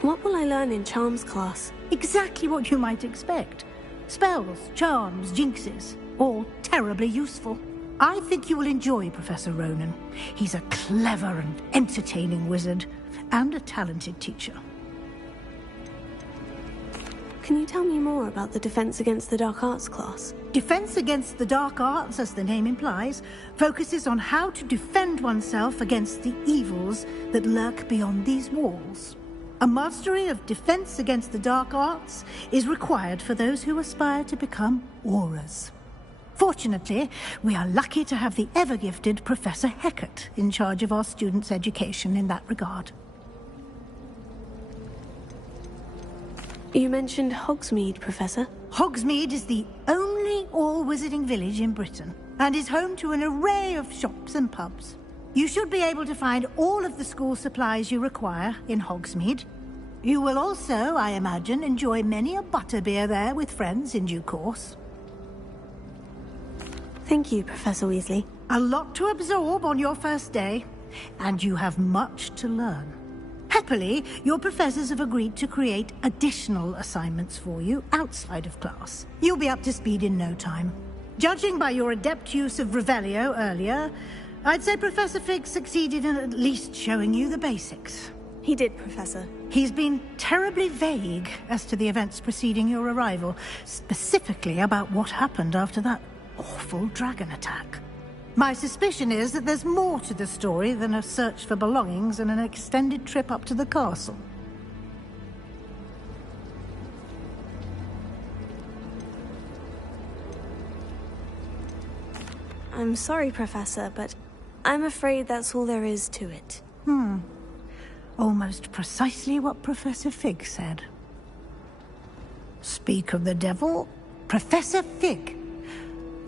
What will I learn in Charms class? Exactly what you might expect. Spells, charms, jinxes, all terribly useful. I think you will enjoy Professor Ronan. He's a clever and entertaining wizard, and a talented teacher. Can you tell me more about the Defense Against the Dark Arts class? Defense Against the Dark Arts, as the name implies, focuses on how to defend oneself against the evils that lurk beyond these walls. A mastery of Defense Against the Dark Arts is required for those who aspire to become Aurors. Fortunately, we are lucky to have the ever-gifted Professor Hecat in charge of our students' education in that regard. You mentioned Hogsmeade, Professor. Hogsmeade is the only all-wizarding village in Britain, and is home to an array of shops and pubs. You should be able to find all of the school supplies you require in Hogsmeade. You will also, I imagine, enjoy many a butterbeer there with friends in due course. Thank you, Professor Weasley. A lot to absorb on your first day, and you have much to learn. Happily, your professors have agreed to create additional assignments for you outside of class. You'll be up to speed in no time. Judging by your adept use of Revelio earlier, I'd say Professor Fig succeeded in at least showing you the basics. He did, Professor. He's been terribly vague as to the events preceding your arrival, specifically about what happened after that awful dragon attack. My suspicion is that there's more to the story than a search for belongings and an extended trip up to the castle. I'm sorry, Professor, but I'm afraid that's all there is to it. Almost precisely what Professor Fig said. Speak of the devil, Professor Fig.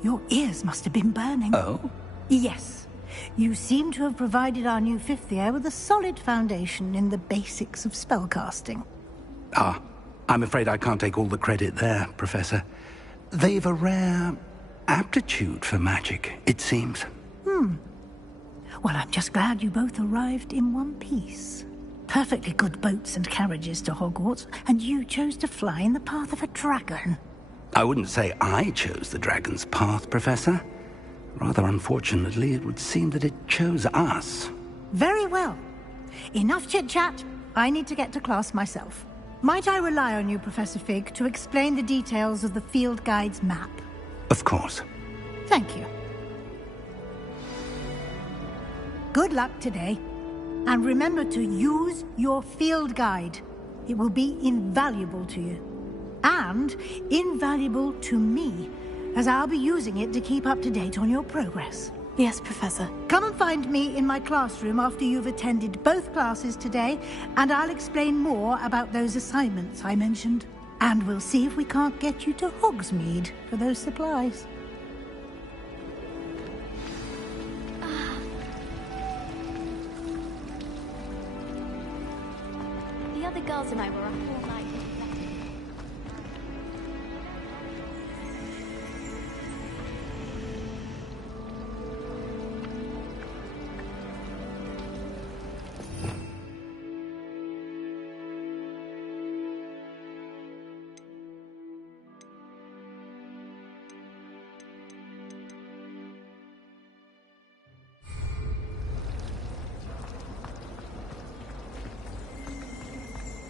Your ears must have been burning. Oh? Yes. You seem to have provided our new fifth year with a solid foundation in the basics of spellcasting. I'm afraid I can't take all the credit there, Professor. They've a rare aptitude for magic, it seems. Well, I'm just glad you both arrived in one piece. Perfectly good boats and carriages to Hogwarts, and you chose to fly in the path of a dragon. I wouldn't say I chose the dragon's path, Professor. Rather unfortunately, it would seem that it chose us. Very well. Enough chit-chat. I need to get to class myself. Might I rely on you, Professor Fig, to explain the details of the field guide's map? Of course. Thank you. Good luck today. And remember to use your field guide. It will be invaluable to you. And invaluable to me, as I'll be using it to keep up to date on your progress. Yes, Professor. Come and find me in my classroom after you've attended both classes today, and I'll explain more about those assignments I mentioned. And we'll see if we can't get you to Hogsmeade for those supplies. The other girls and I were up all night.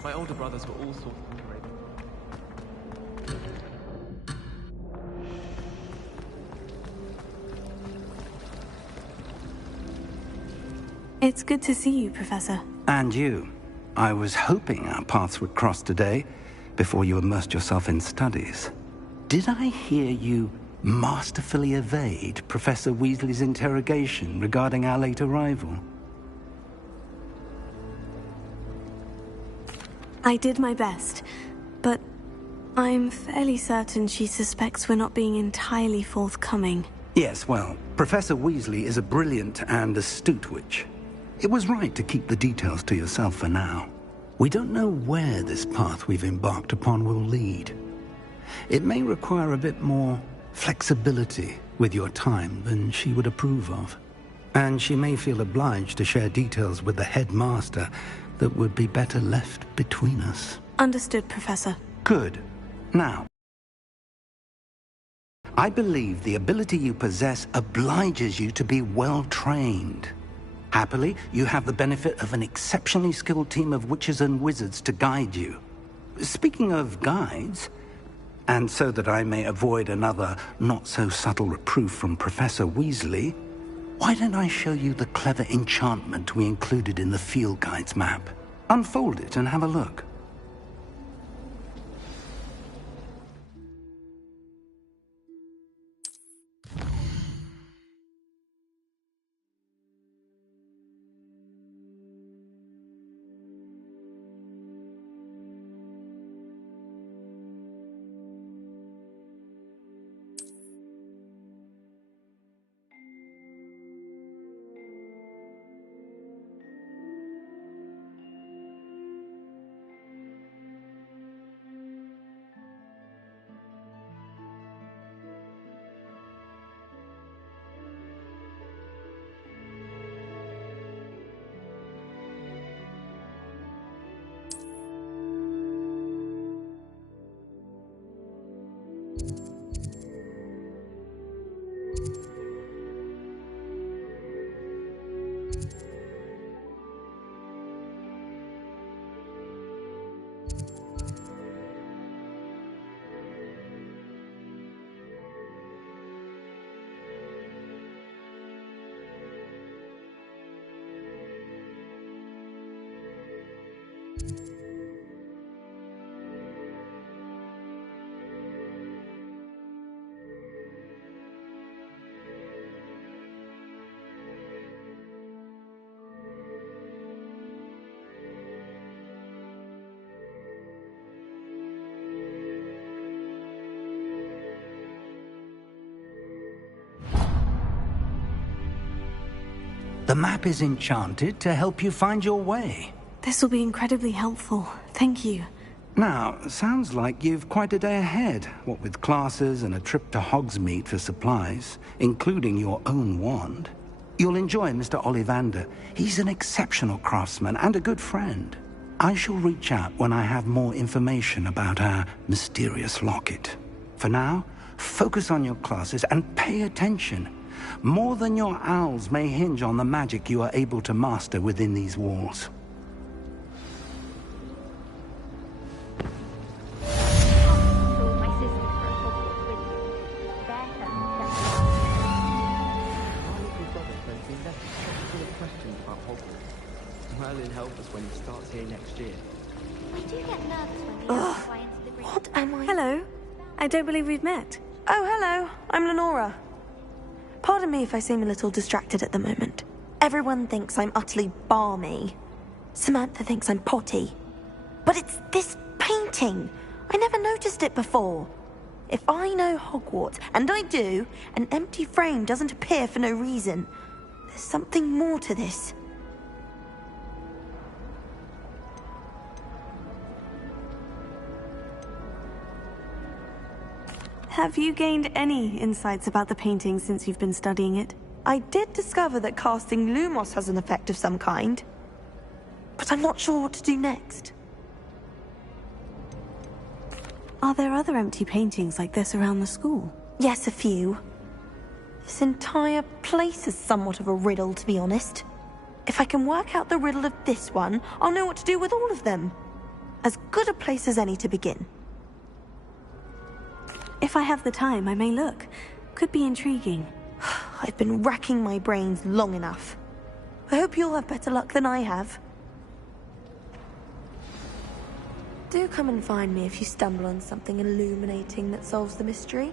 My older brothers were all sorts of great. It's good to see you, Professor. And you. I was hoping our paths would cross today, before you immersed yourself in studies. Did I hear you masterfully evade Professor Weasley's interrogation regarding our late arrival? I did my best, but I'm fairly certain she suspects we're not being entirely forthcoming. Yes, well, Professor Weasley is a brilliant and astute witch. It was right to keep the details to yourself for now. We don't know where this path we've embarked upon will lead. It may require a bit more flexibility with your time than she would approve of. And she may feel obliged to share details with the headmaster that would be better left between us. Understood, Professor. Good. Now, I believe the ability you possess obliges you to be well-trained. Happily, you have the benefit of an exceptionally skilled team of witches and wizards to guide you. Speaking of guides, and so that I may avoid another not-so-subtle reproof from Professor Weasley, why don't I show you the clever enchantment we included in the field guide's map? Unfold it and have a look. The map is enchanted to help you find your way. This will be incredibly helpful. Thank you. Now, sounds like you've quite a day ahead, what with classes and a trip to Hogsmeade for supplies, including your own wand. You'll enjoy Mr. Ollivander. He's an exceptional craftsman and a good friend. I shall reach out when I have more information about our mysterious locket. For now, focus on your classes and pay attention. More than your owls may hinge on the magic you are able to master within these walls. Merlin helped us when he starts here next year. I do get nervous when we have to fly into the great... What am I? Hello. I don't believe we've met. Oh, hello. I'm Lenora. Pardon me if I seem a little distracted at the moment. Everyone thinks I'm utterly balmy. Samantha thinks I'm potty. But it's this painting. I never noticed it before. If I know Hogwarts, and I do, an empty frame doesn't appear for no reason. There's something more to this. Have you gained any insights about the painting since you've been studying it? I did discover that casting Lumos has an effect of some kind. But I'm not sure what to do next. Are there other empty paintings like this around the school? Yes, a few. This entire place is somewhat of a riddle, to be honest. If I can work out the riddle of this one, I'll know what to do with all of them. As good a place as any to begin. If I have the time, I may look. Could be intriguing. I've been racking my brains long enough. I hope you'll have better luck than I have. Do come and find me if you stumble on something illuminating that solves the mystery.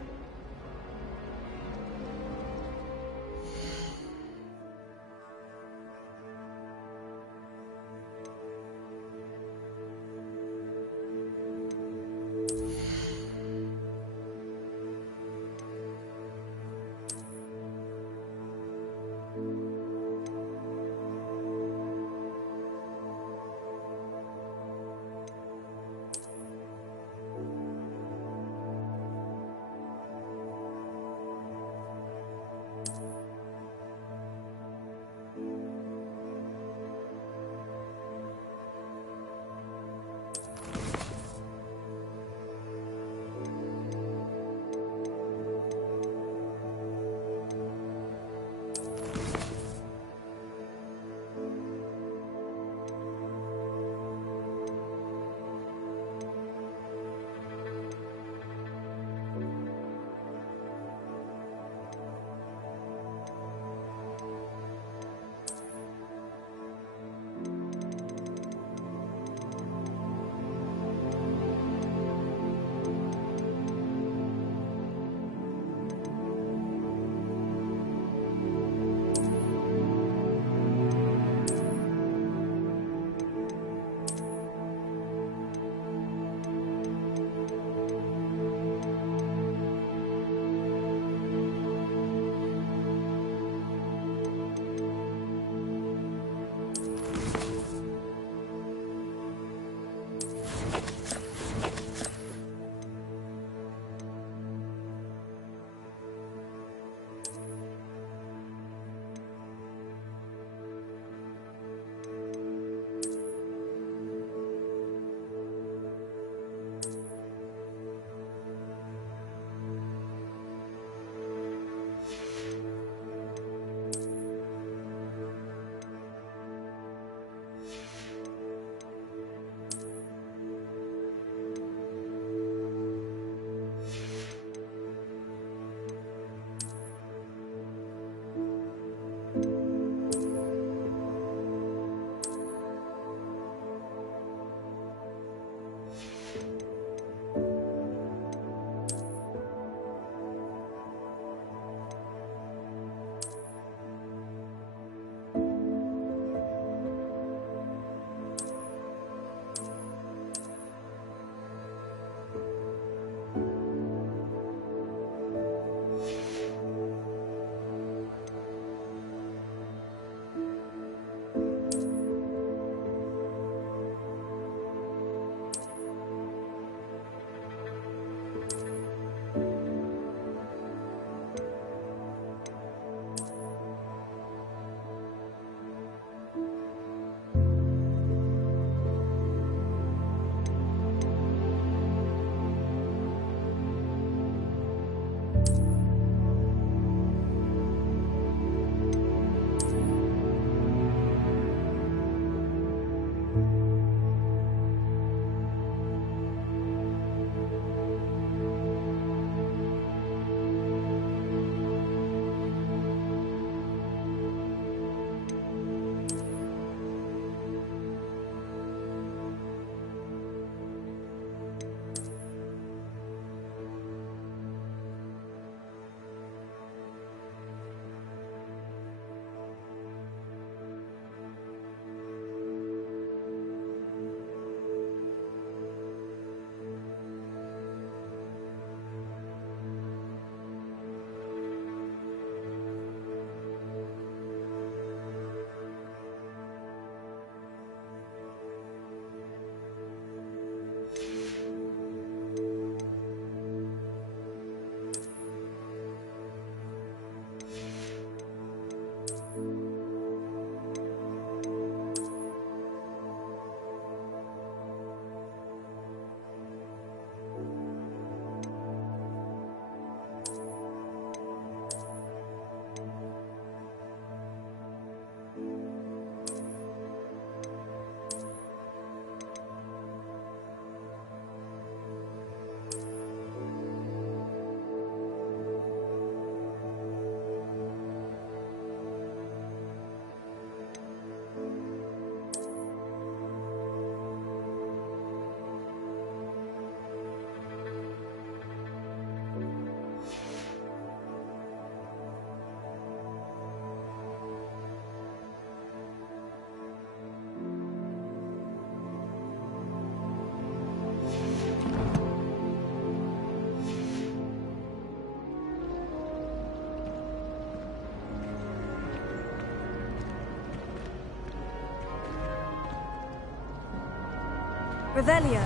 Revelio.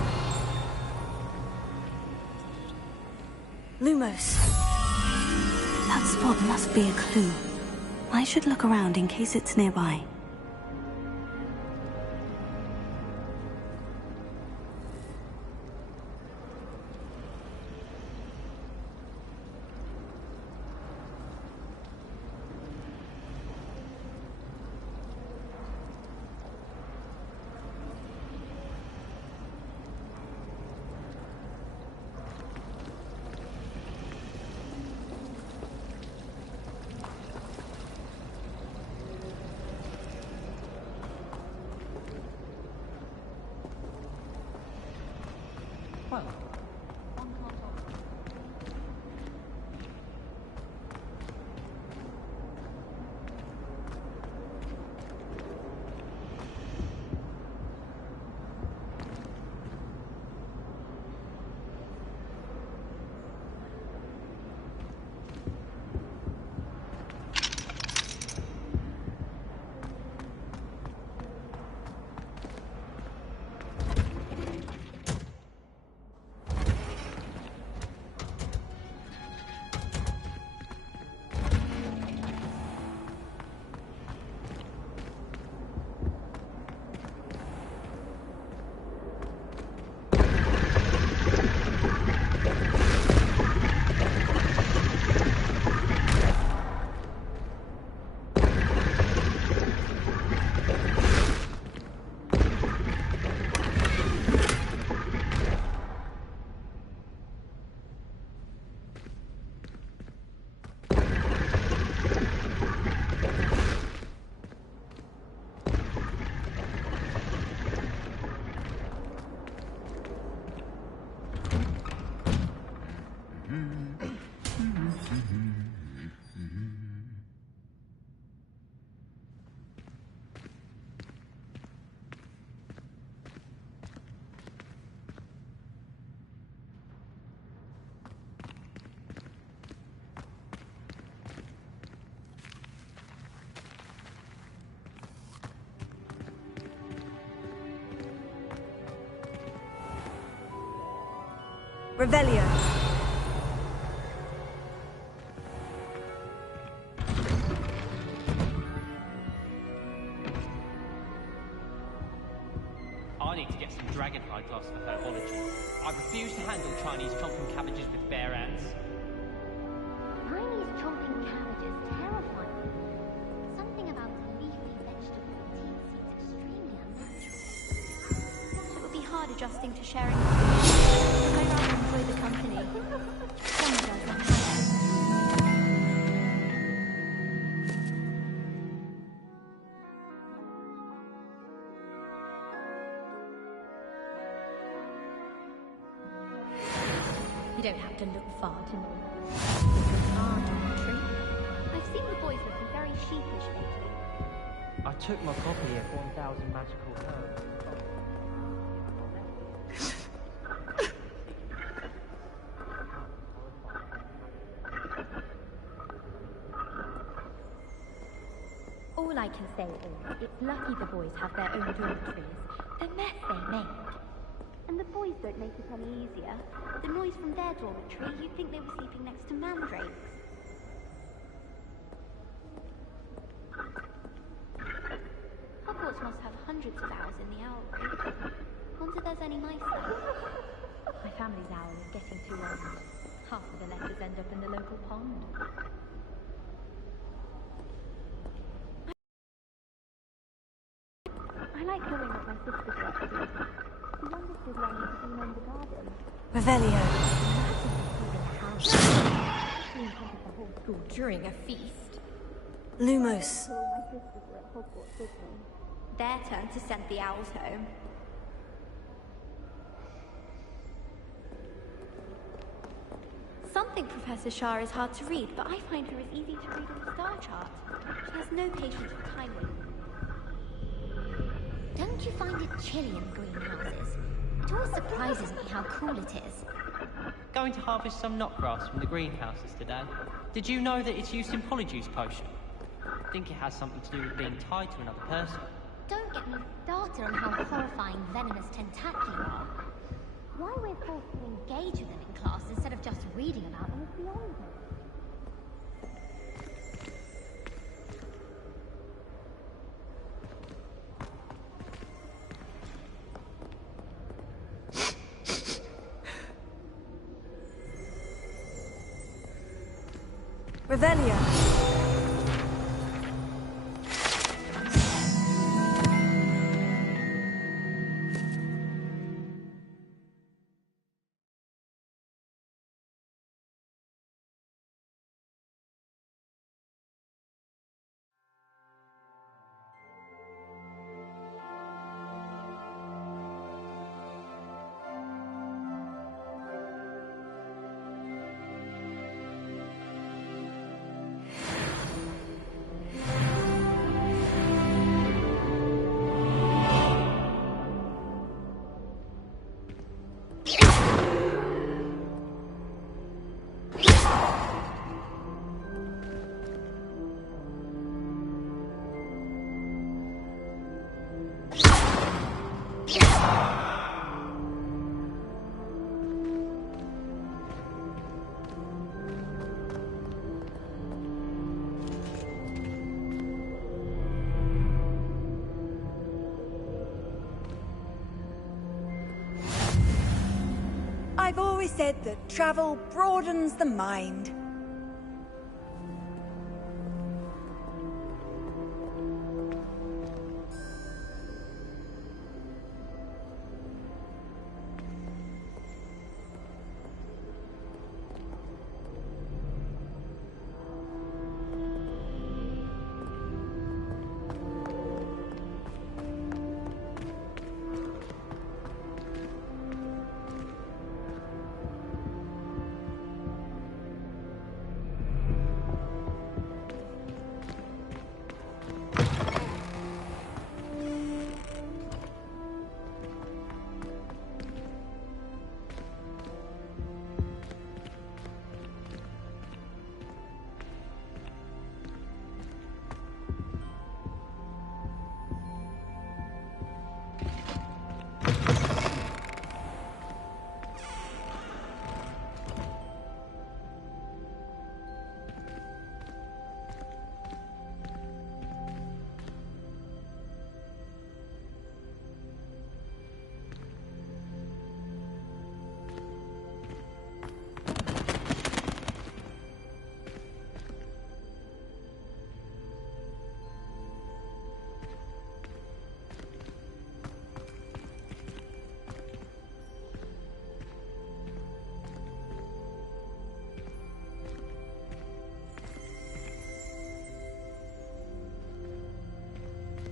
Lumos. That spot must be a clue. I should look around in case it's nearby. Revelio. I need to get some dragonhide gloves for herbology. I refuse to handle Chinese chomping cabbages with bare hands. adjusting to sharing. I'd rather enjoy the company. Someone does not have You don't have to look far to know. It's our dormitory. I've seen the boys looking very sheepish lately. I took my copy of 1000 Magical Herbs. All I can say is, it's lucky the boys have their own dormitories. The mess they made. And the boys don't make it any easier. The noise from their dormitory, you'd think they were sleeping next to mandrakes. Hogwarts must have hundreds of owls in the owlry. Wonder if there's any mice there. My family's owl is getting too old. Half of the letters end up in the local pond. I like knowing what my sisters are up to. The youngest is learning to clean in the garden. Revelio. In front of the whole school during a feast. Lumos. My sisters were at Hogwarts with me. Their turn to send the owls home. Some think Professor Shah is hard to read, but I find her as easy to read as a star chart. She has no patience for time waiting. Don't you find it chilly in the greenhouses? It always surprises me how cool it is. Going to harvest some knotgrass from the greenhouses today. Did you know that it's used in Polyjuice Potion? I think it has something to do with being tied to another person. Don't get me started on how horrifying venomous tentacula are. Why we're forced to engage with them in class instead of just reading about them is beyond me. Revelio. I've always said that travel broadens the mind.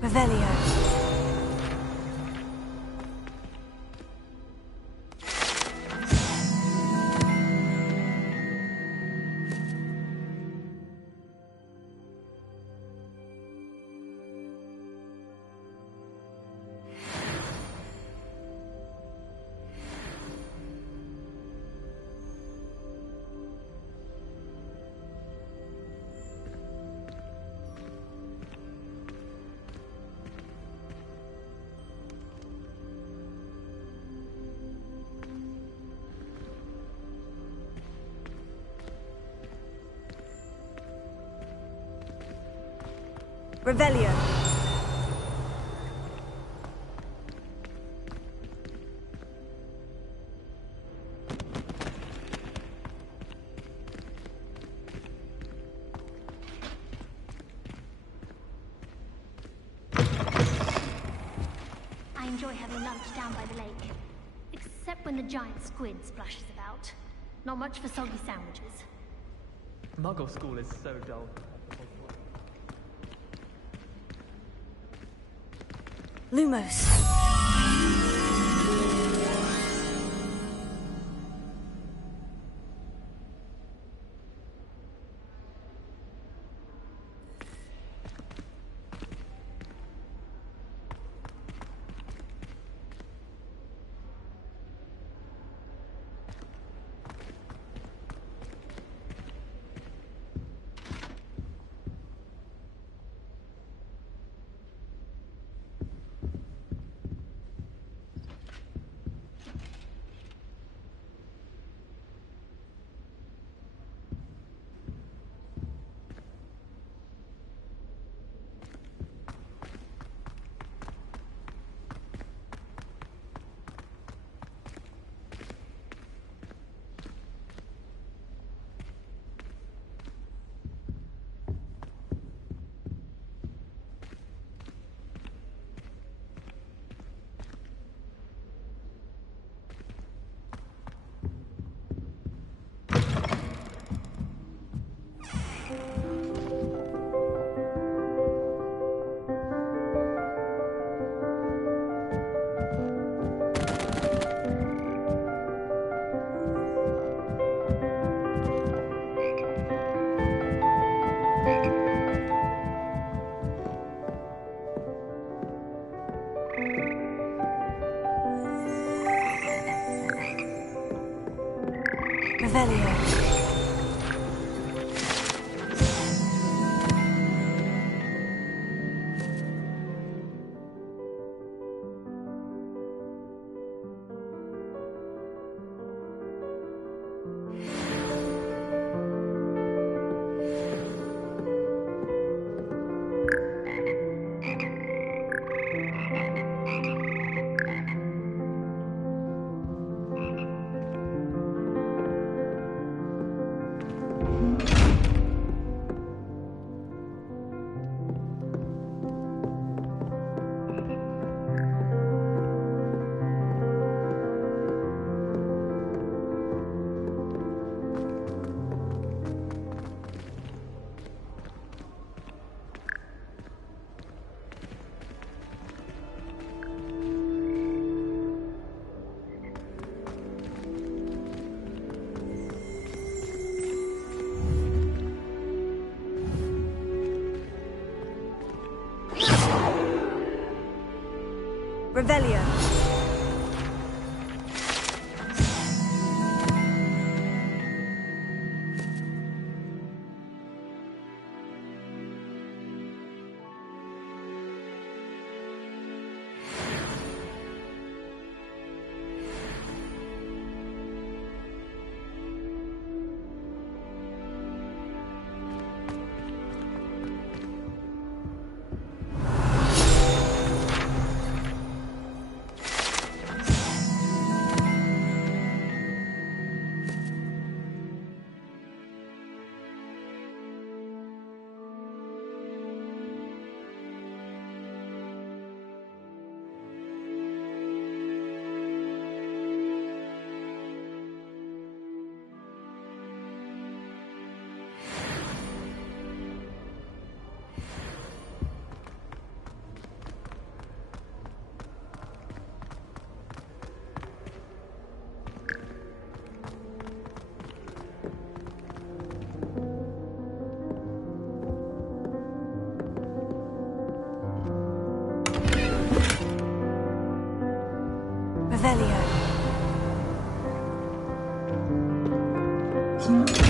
Revelio. Revelio. I enjoy having lunch down by the lake. Except when the giant squid splashes about. Not much for soggy sandwiches. Muggle school is so dull. Lumos. Revelio. Revelio. Revelio.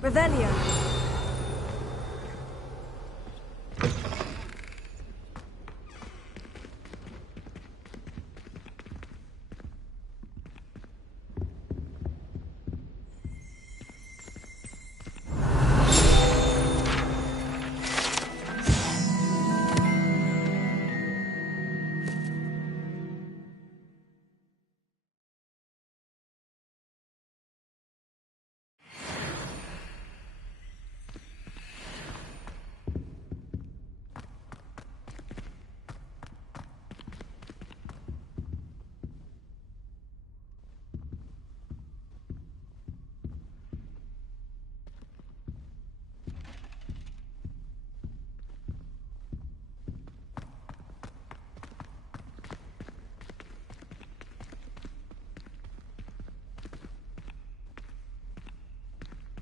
Revelio.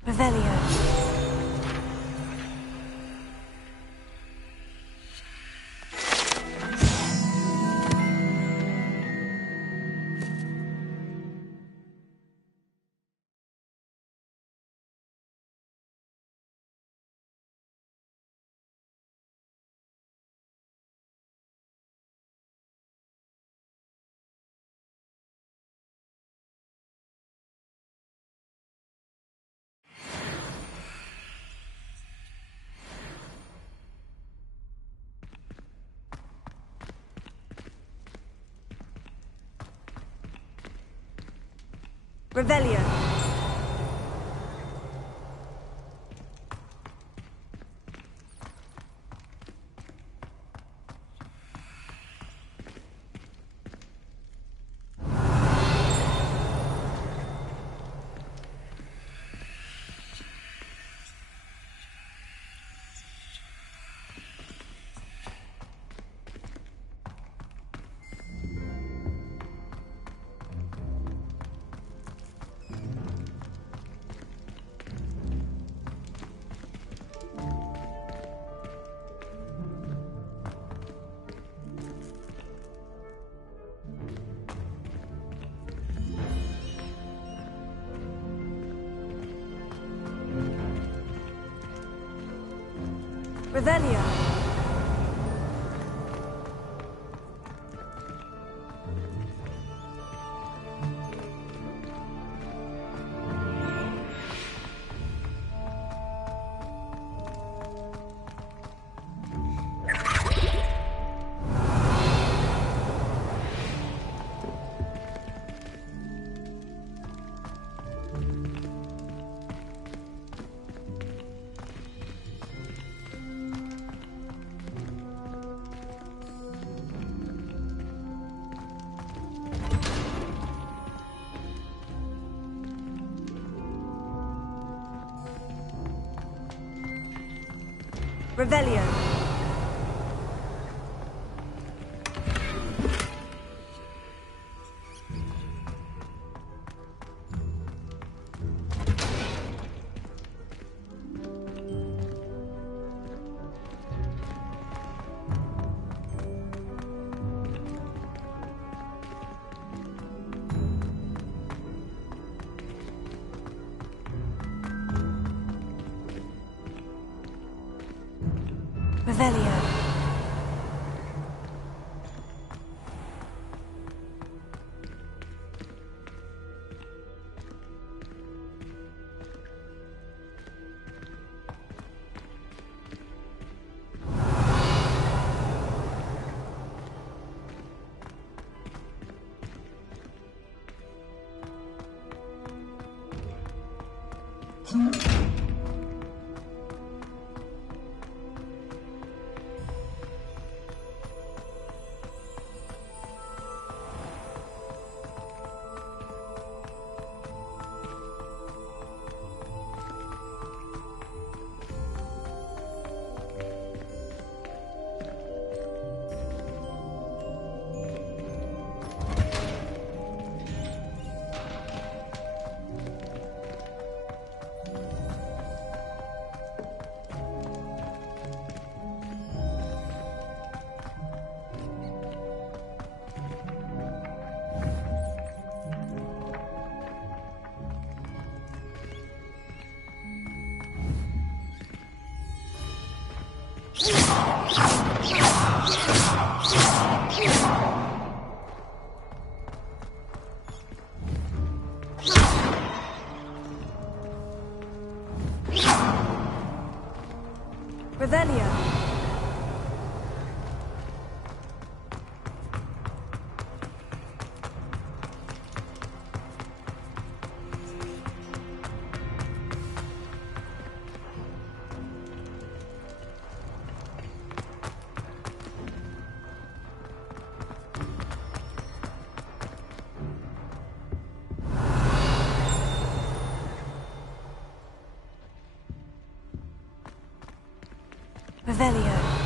Revelio. Revelio. Revelio. Revelio. Revelio. Revelio.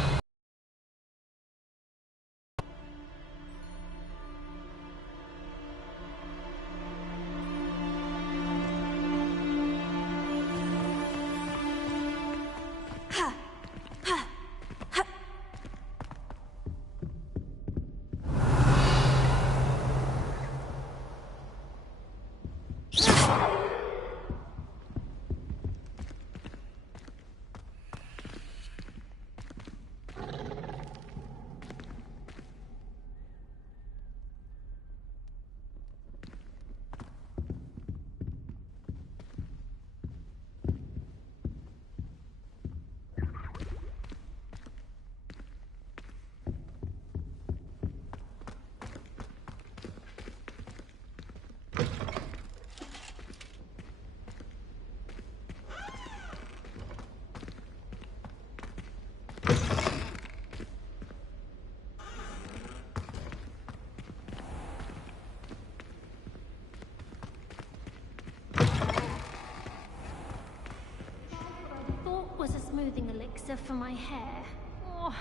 Was a smoothing elixir for my hair. Oh,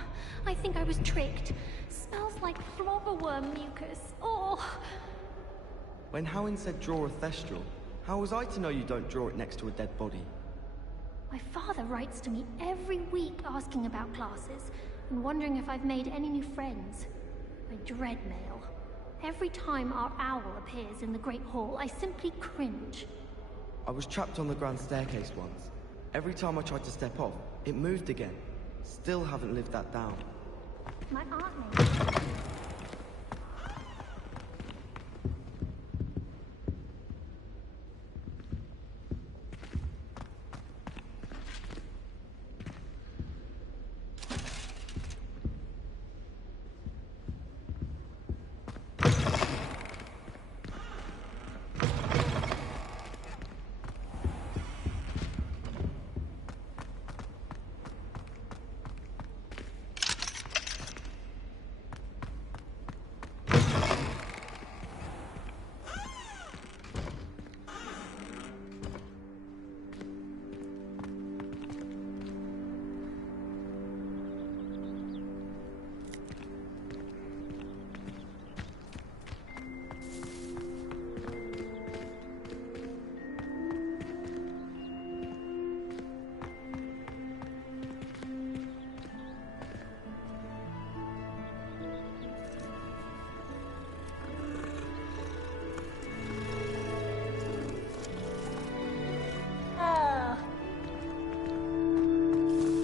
I think I was tricked. Smells like floggerworm mucus. Oh. When Howin said draw a thestral, how was I to know you don't draw it next to a dead body? My father writes to me every week asking about classes and wondering if I've made any new friends. I dread mail. Every time our owl appears in the Great Hall, I simply cringe. I was trapped on the grand staircase once. Every time I tried to step off, it moved again. Still haven't lived that down. My aunt made it.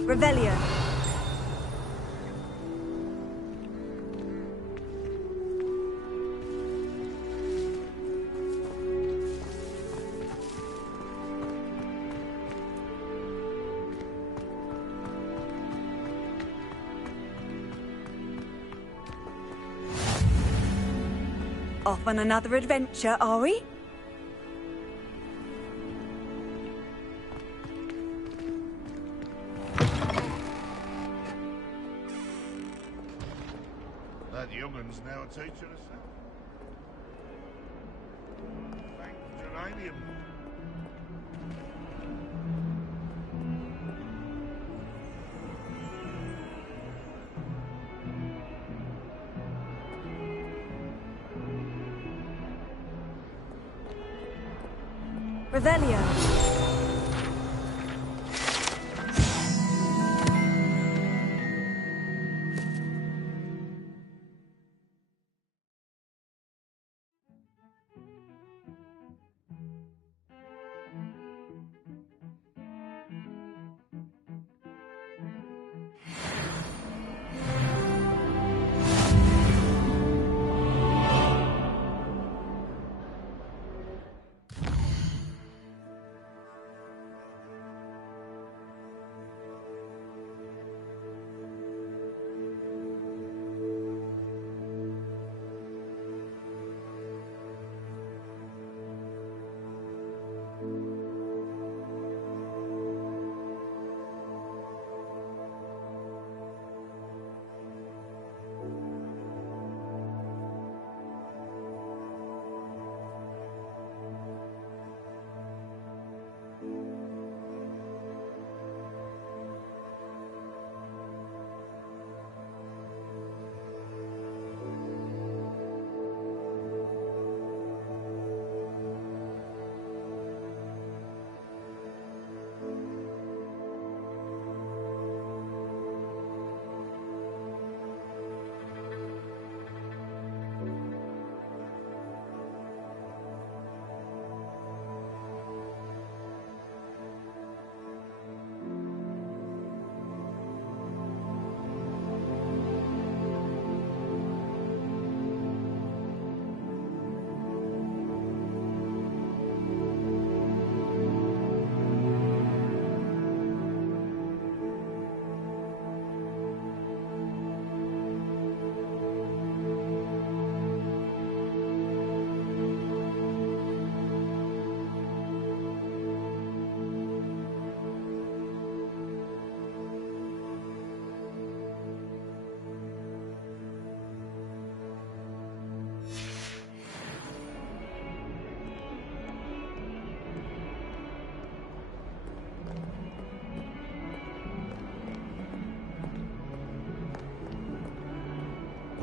Revelio. Off on another adventure, are we? That young'un's now a teacher herself. Thank Geranium. Revelio.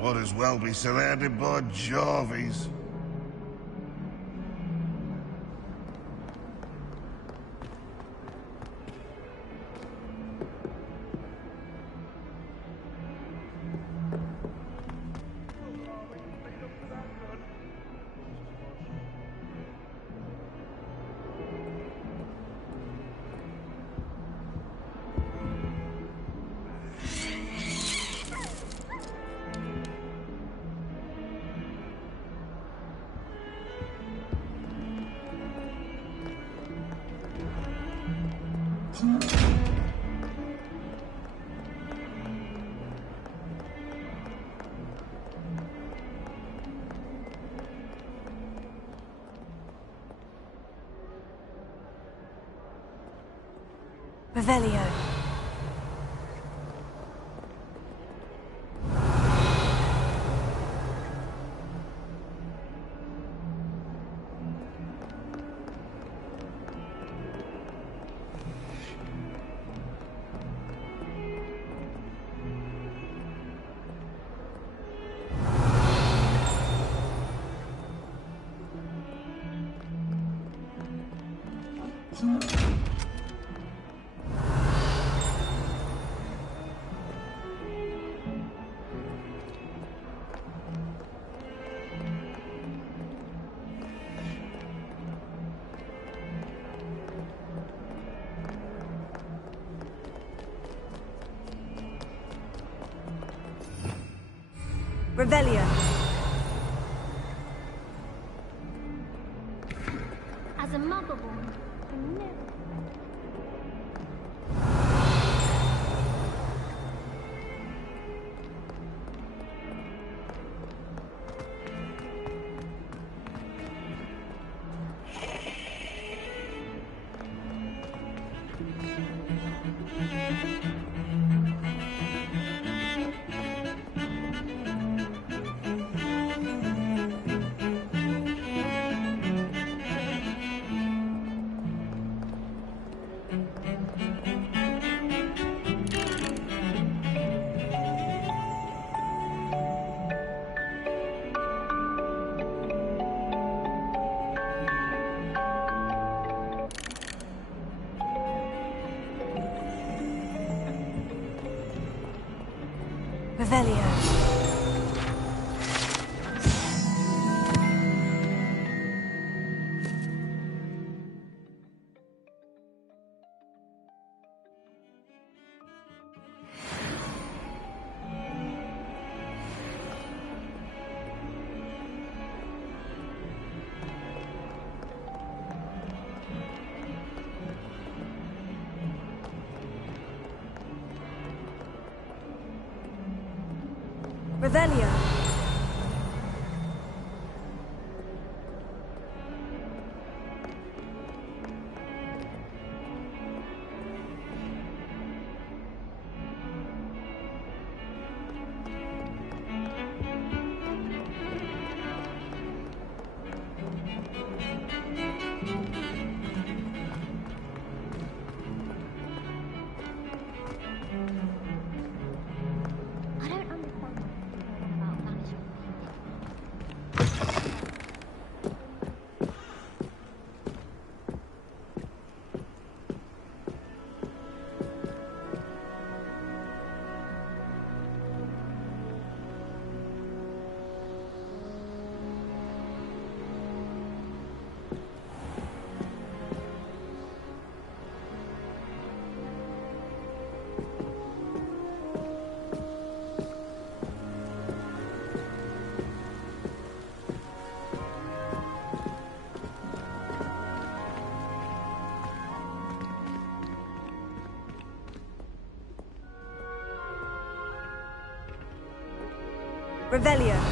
Might as well be surrounded by Jarvies. Revelio. Revelio. As a muggle-born, I never... Revelio. Revelio. I don't understand about vanishing. Revelio.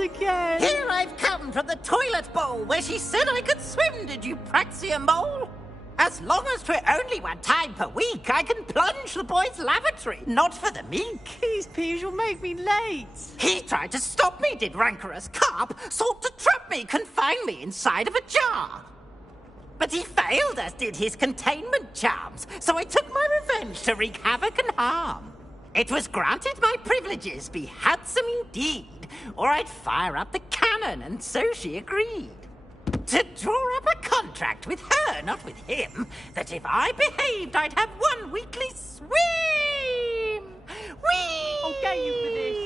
Again. Here I've come from the toilet bowl where she said I could swim, did you praxia mole? As long as 'twere only one time per week, I can plunge the boy's lavatory, not for the meek. These peas will make me late. He tried to stop me, did rancorous carp, sought to trap me, confine me inside of a jar. But he failed, as did his containment charms, so I took my revenge to wreak havoc and harm. It was granted my privileges be handsome indeed, or I'd fire up the cannon, and so she agreed. To draw up a contract with her, not with him, that if I behaved, I'd have one weekly swim! Whee! I'll get you for this.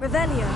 Revelio.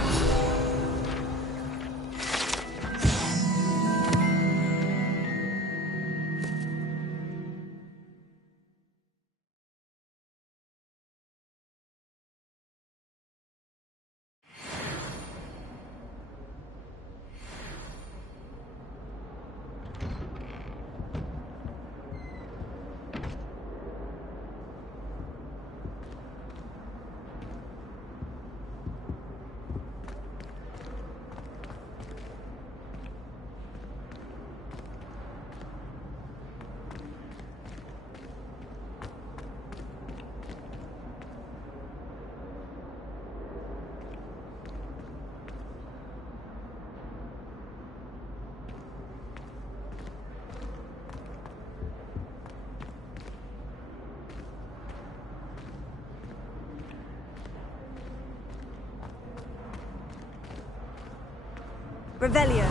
Revelio.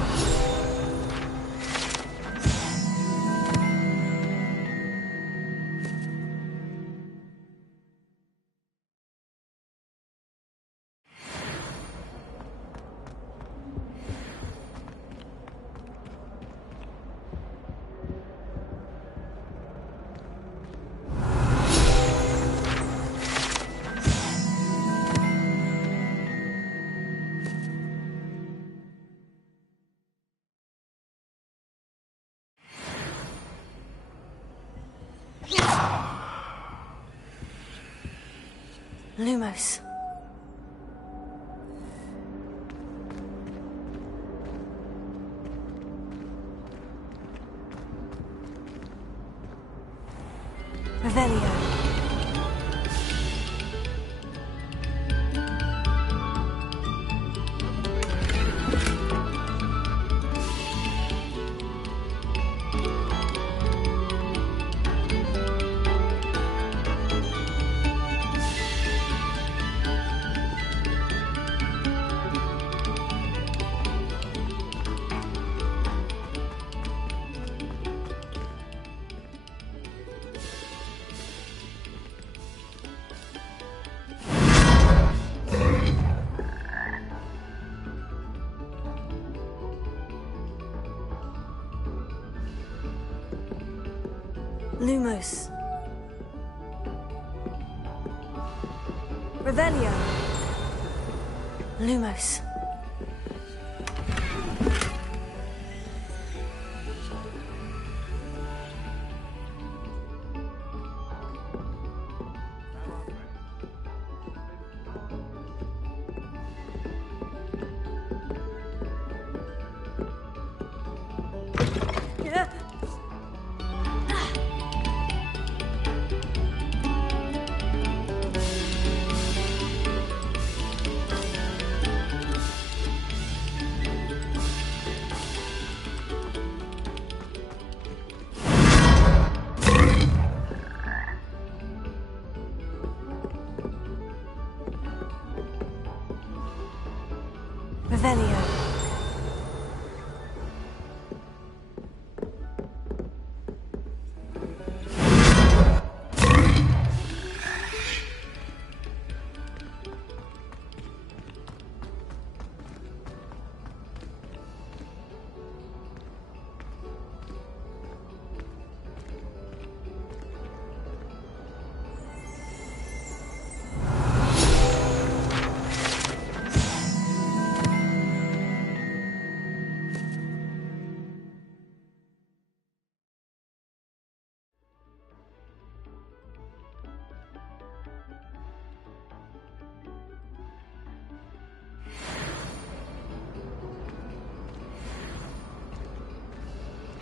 Lumos. Revelio. Lumos. Revelio. Lumos. Revelio.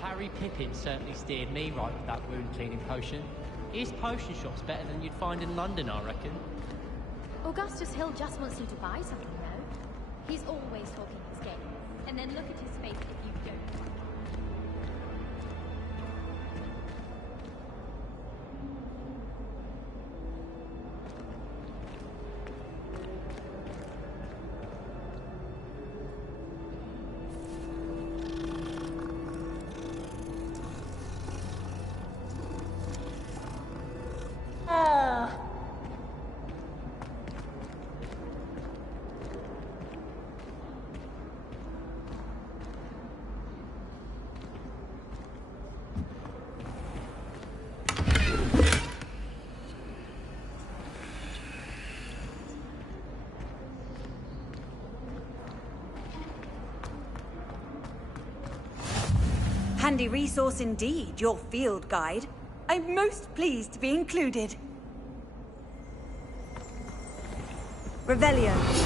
Harry Pippin certainly steered me right with that wound cleaning potion. His potion shop's better than you'd find in London, I reckon. Augustus Hill just wants you to buy something, though. He's always talking his game. And then look at his face if you don't. Handy resource indeed, your field guide. I'm most pleased to be included. Revelio.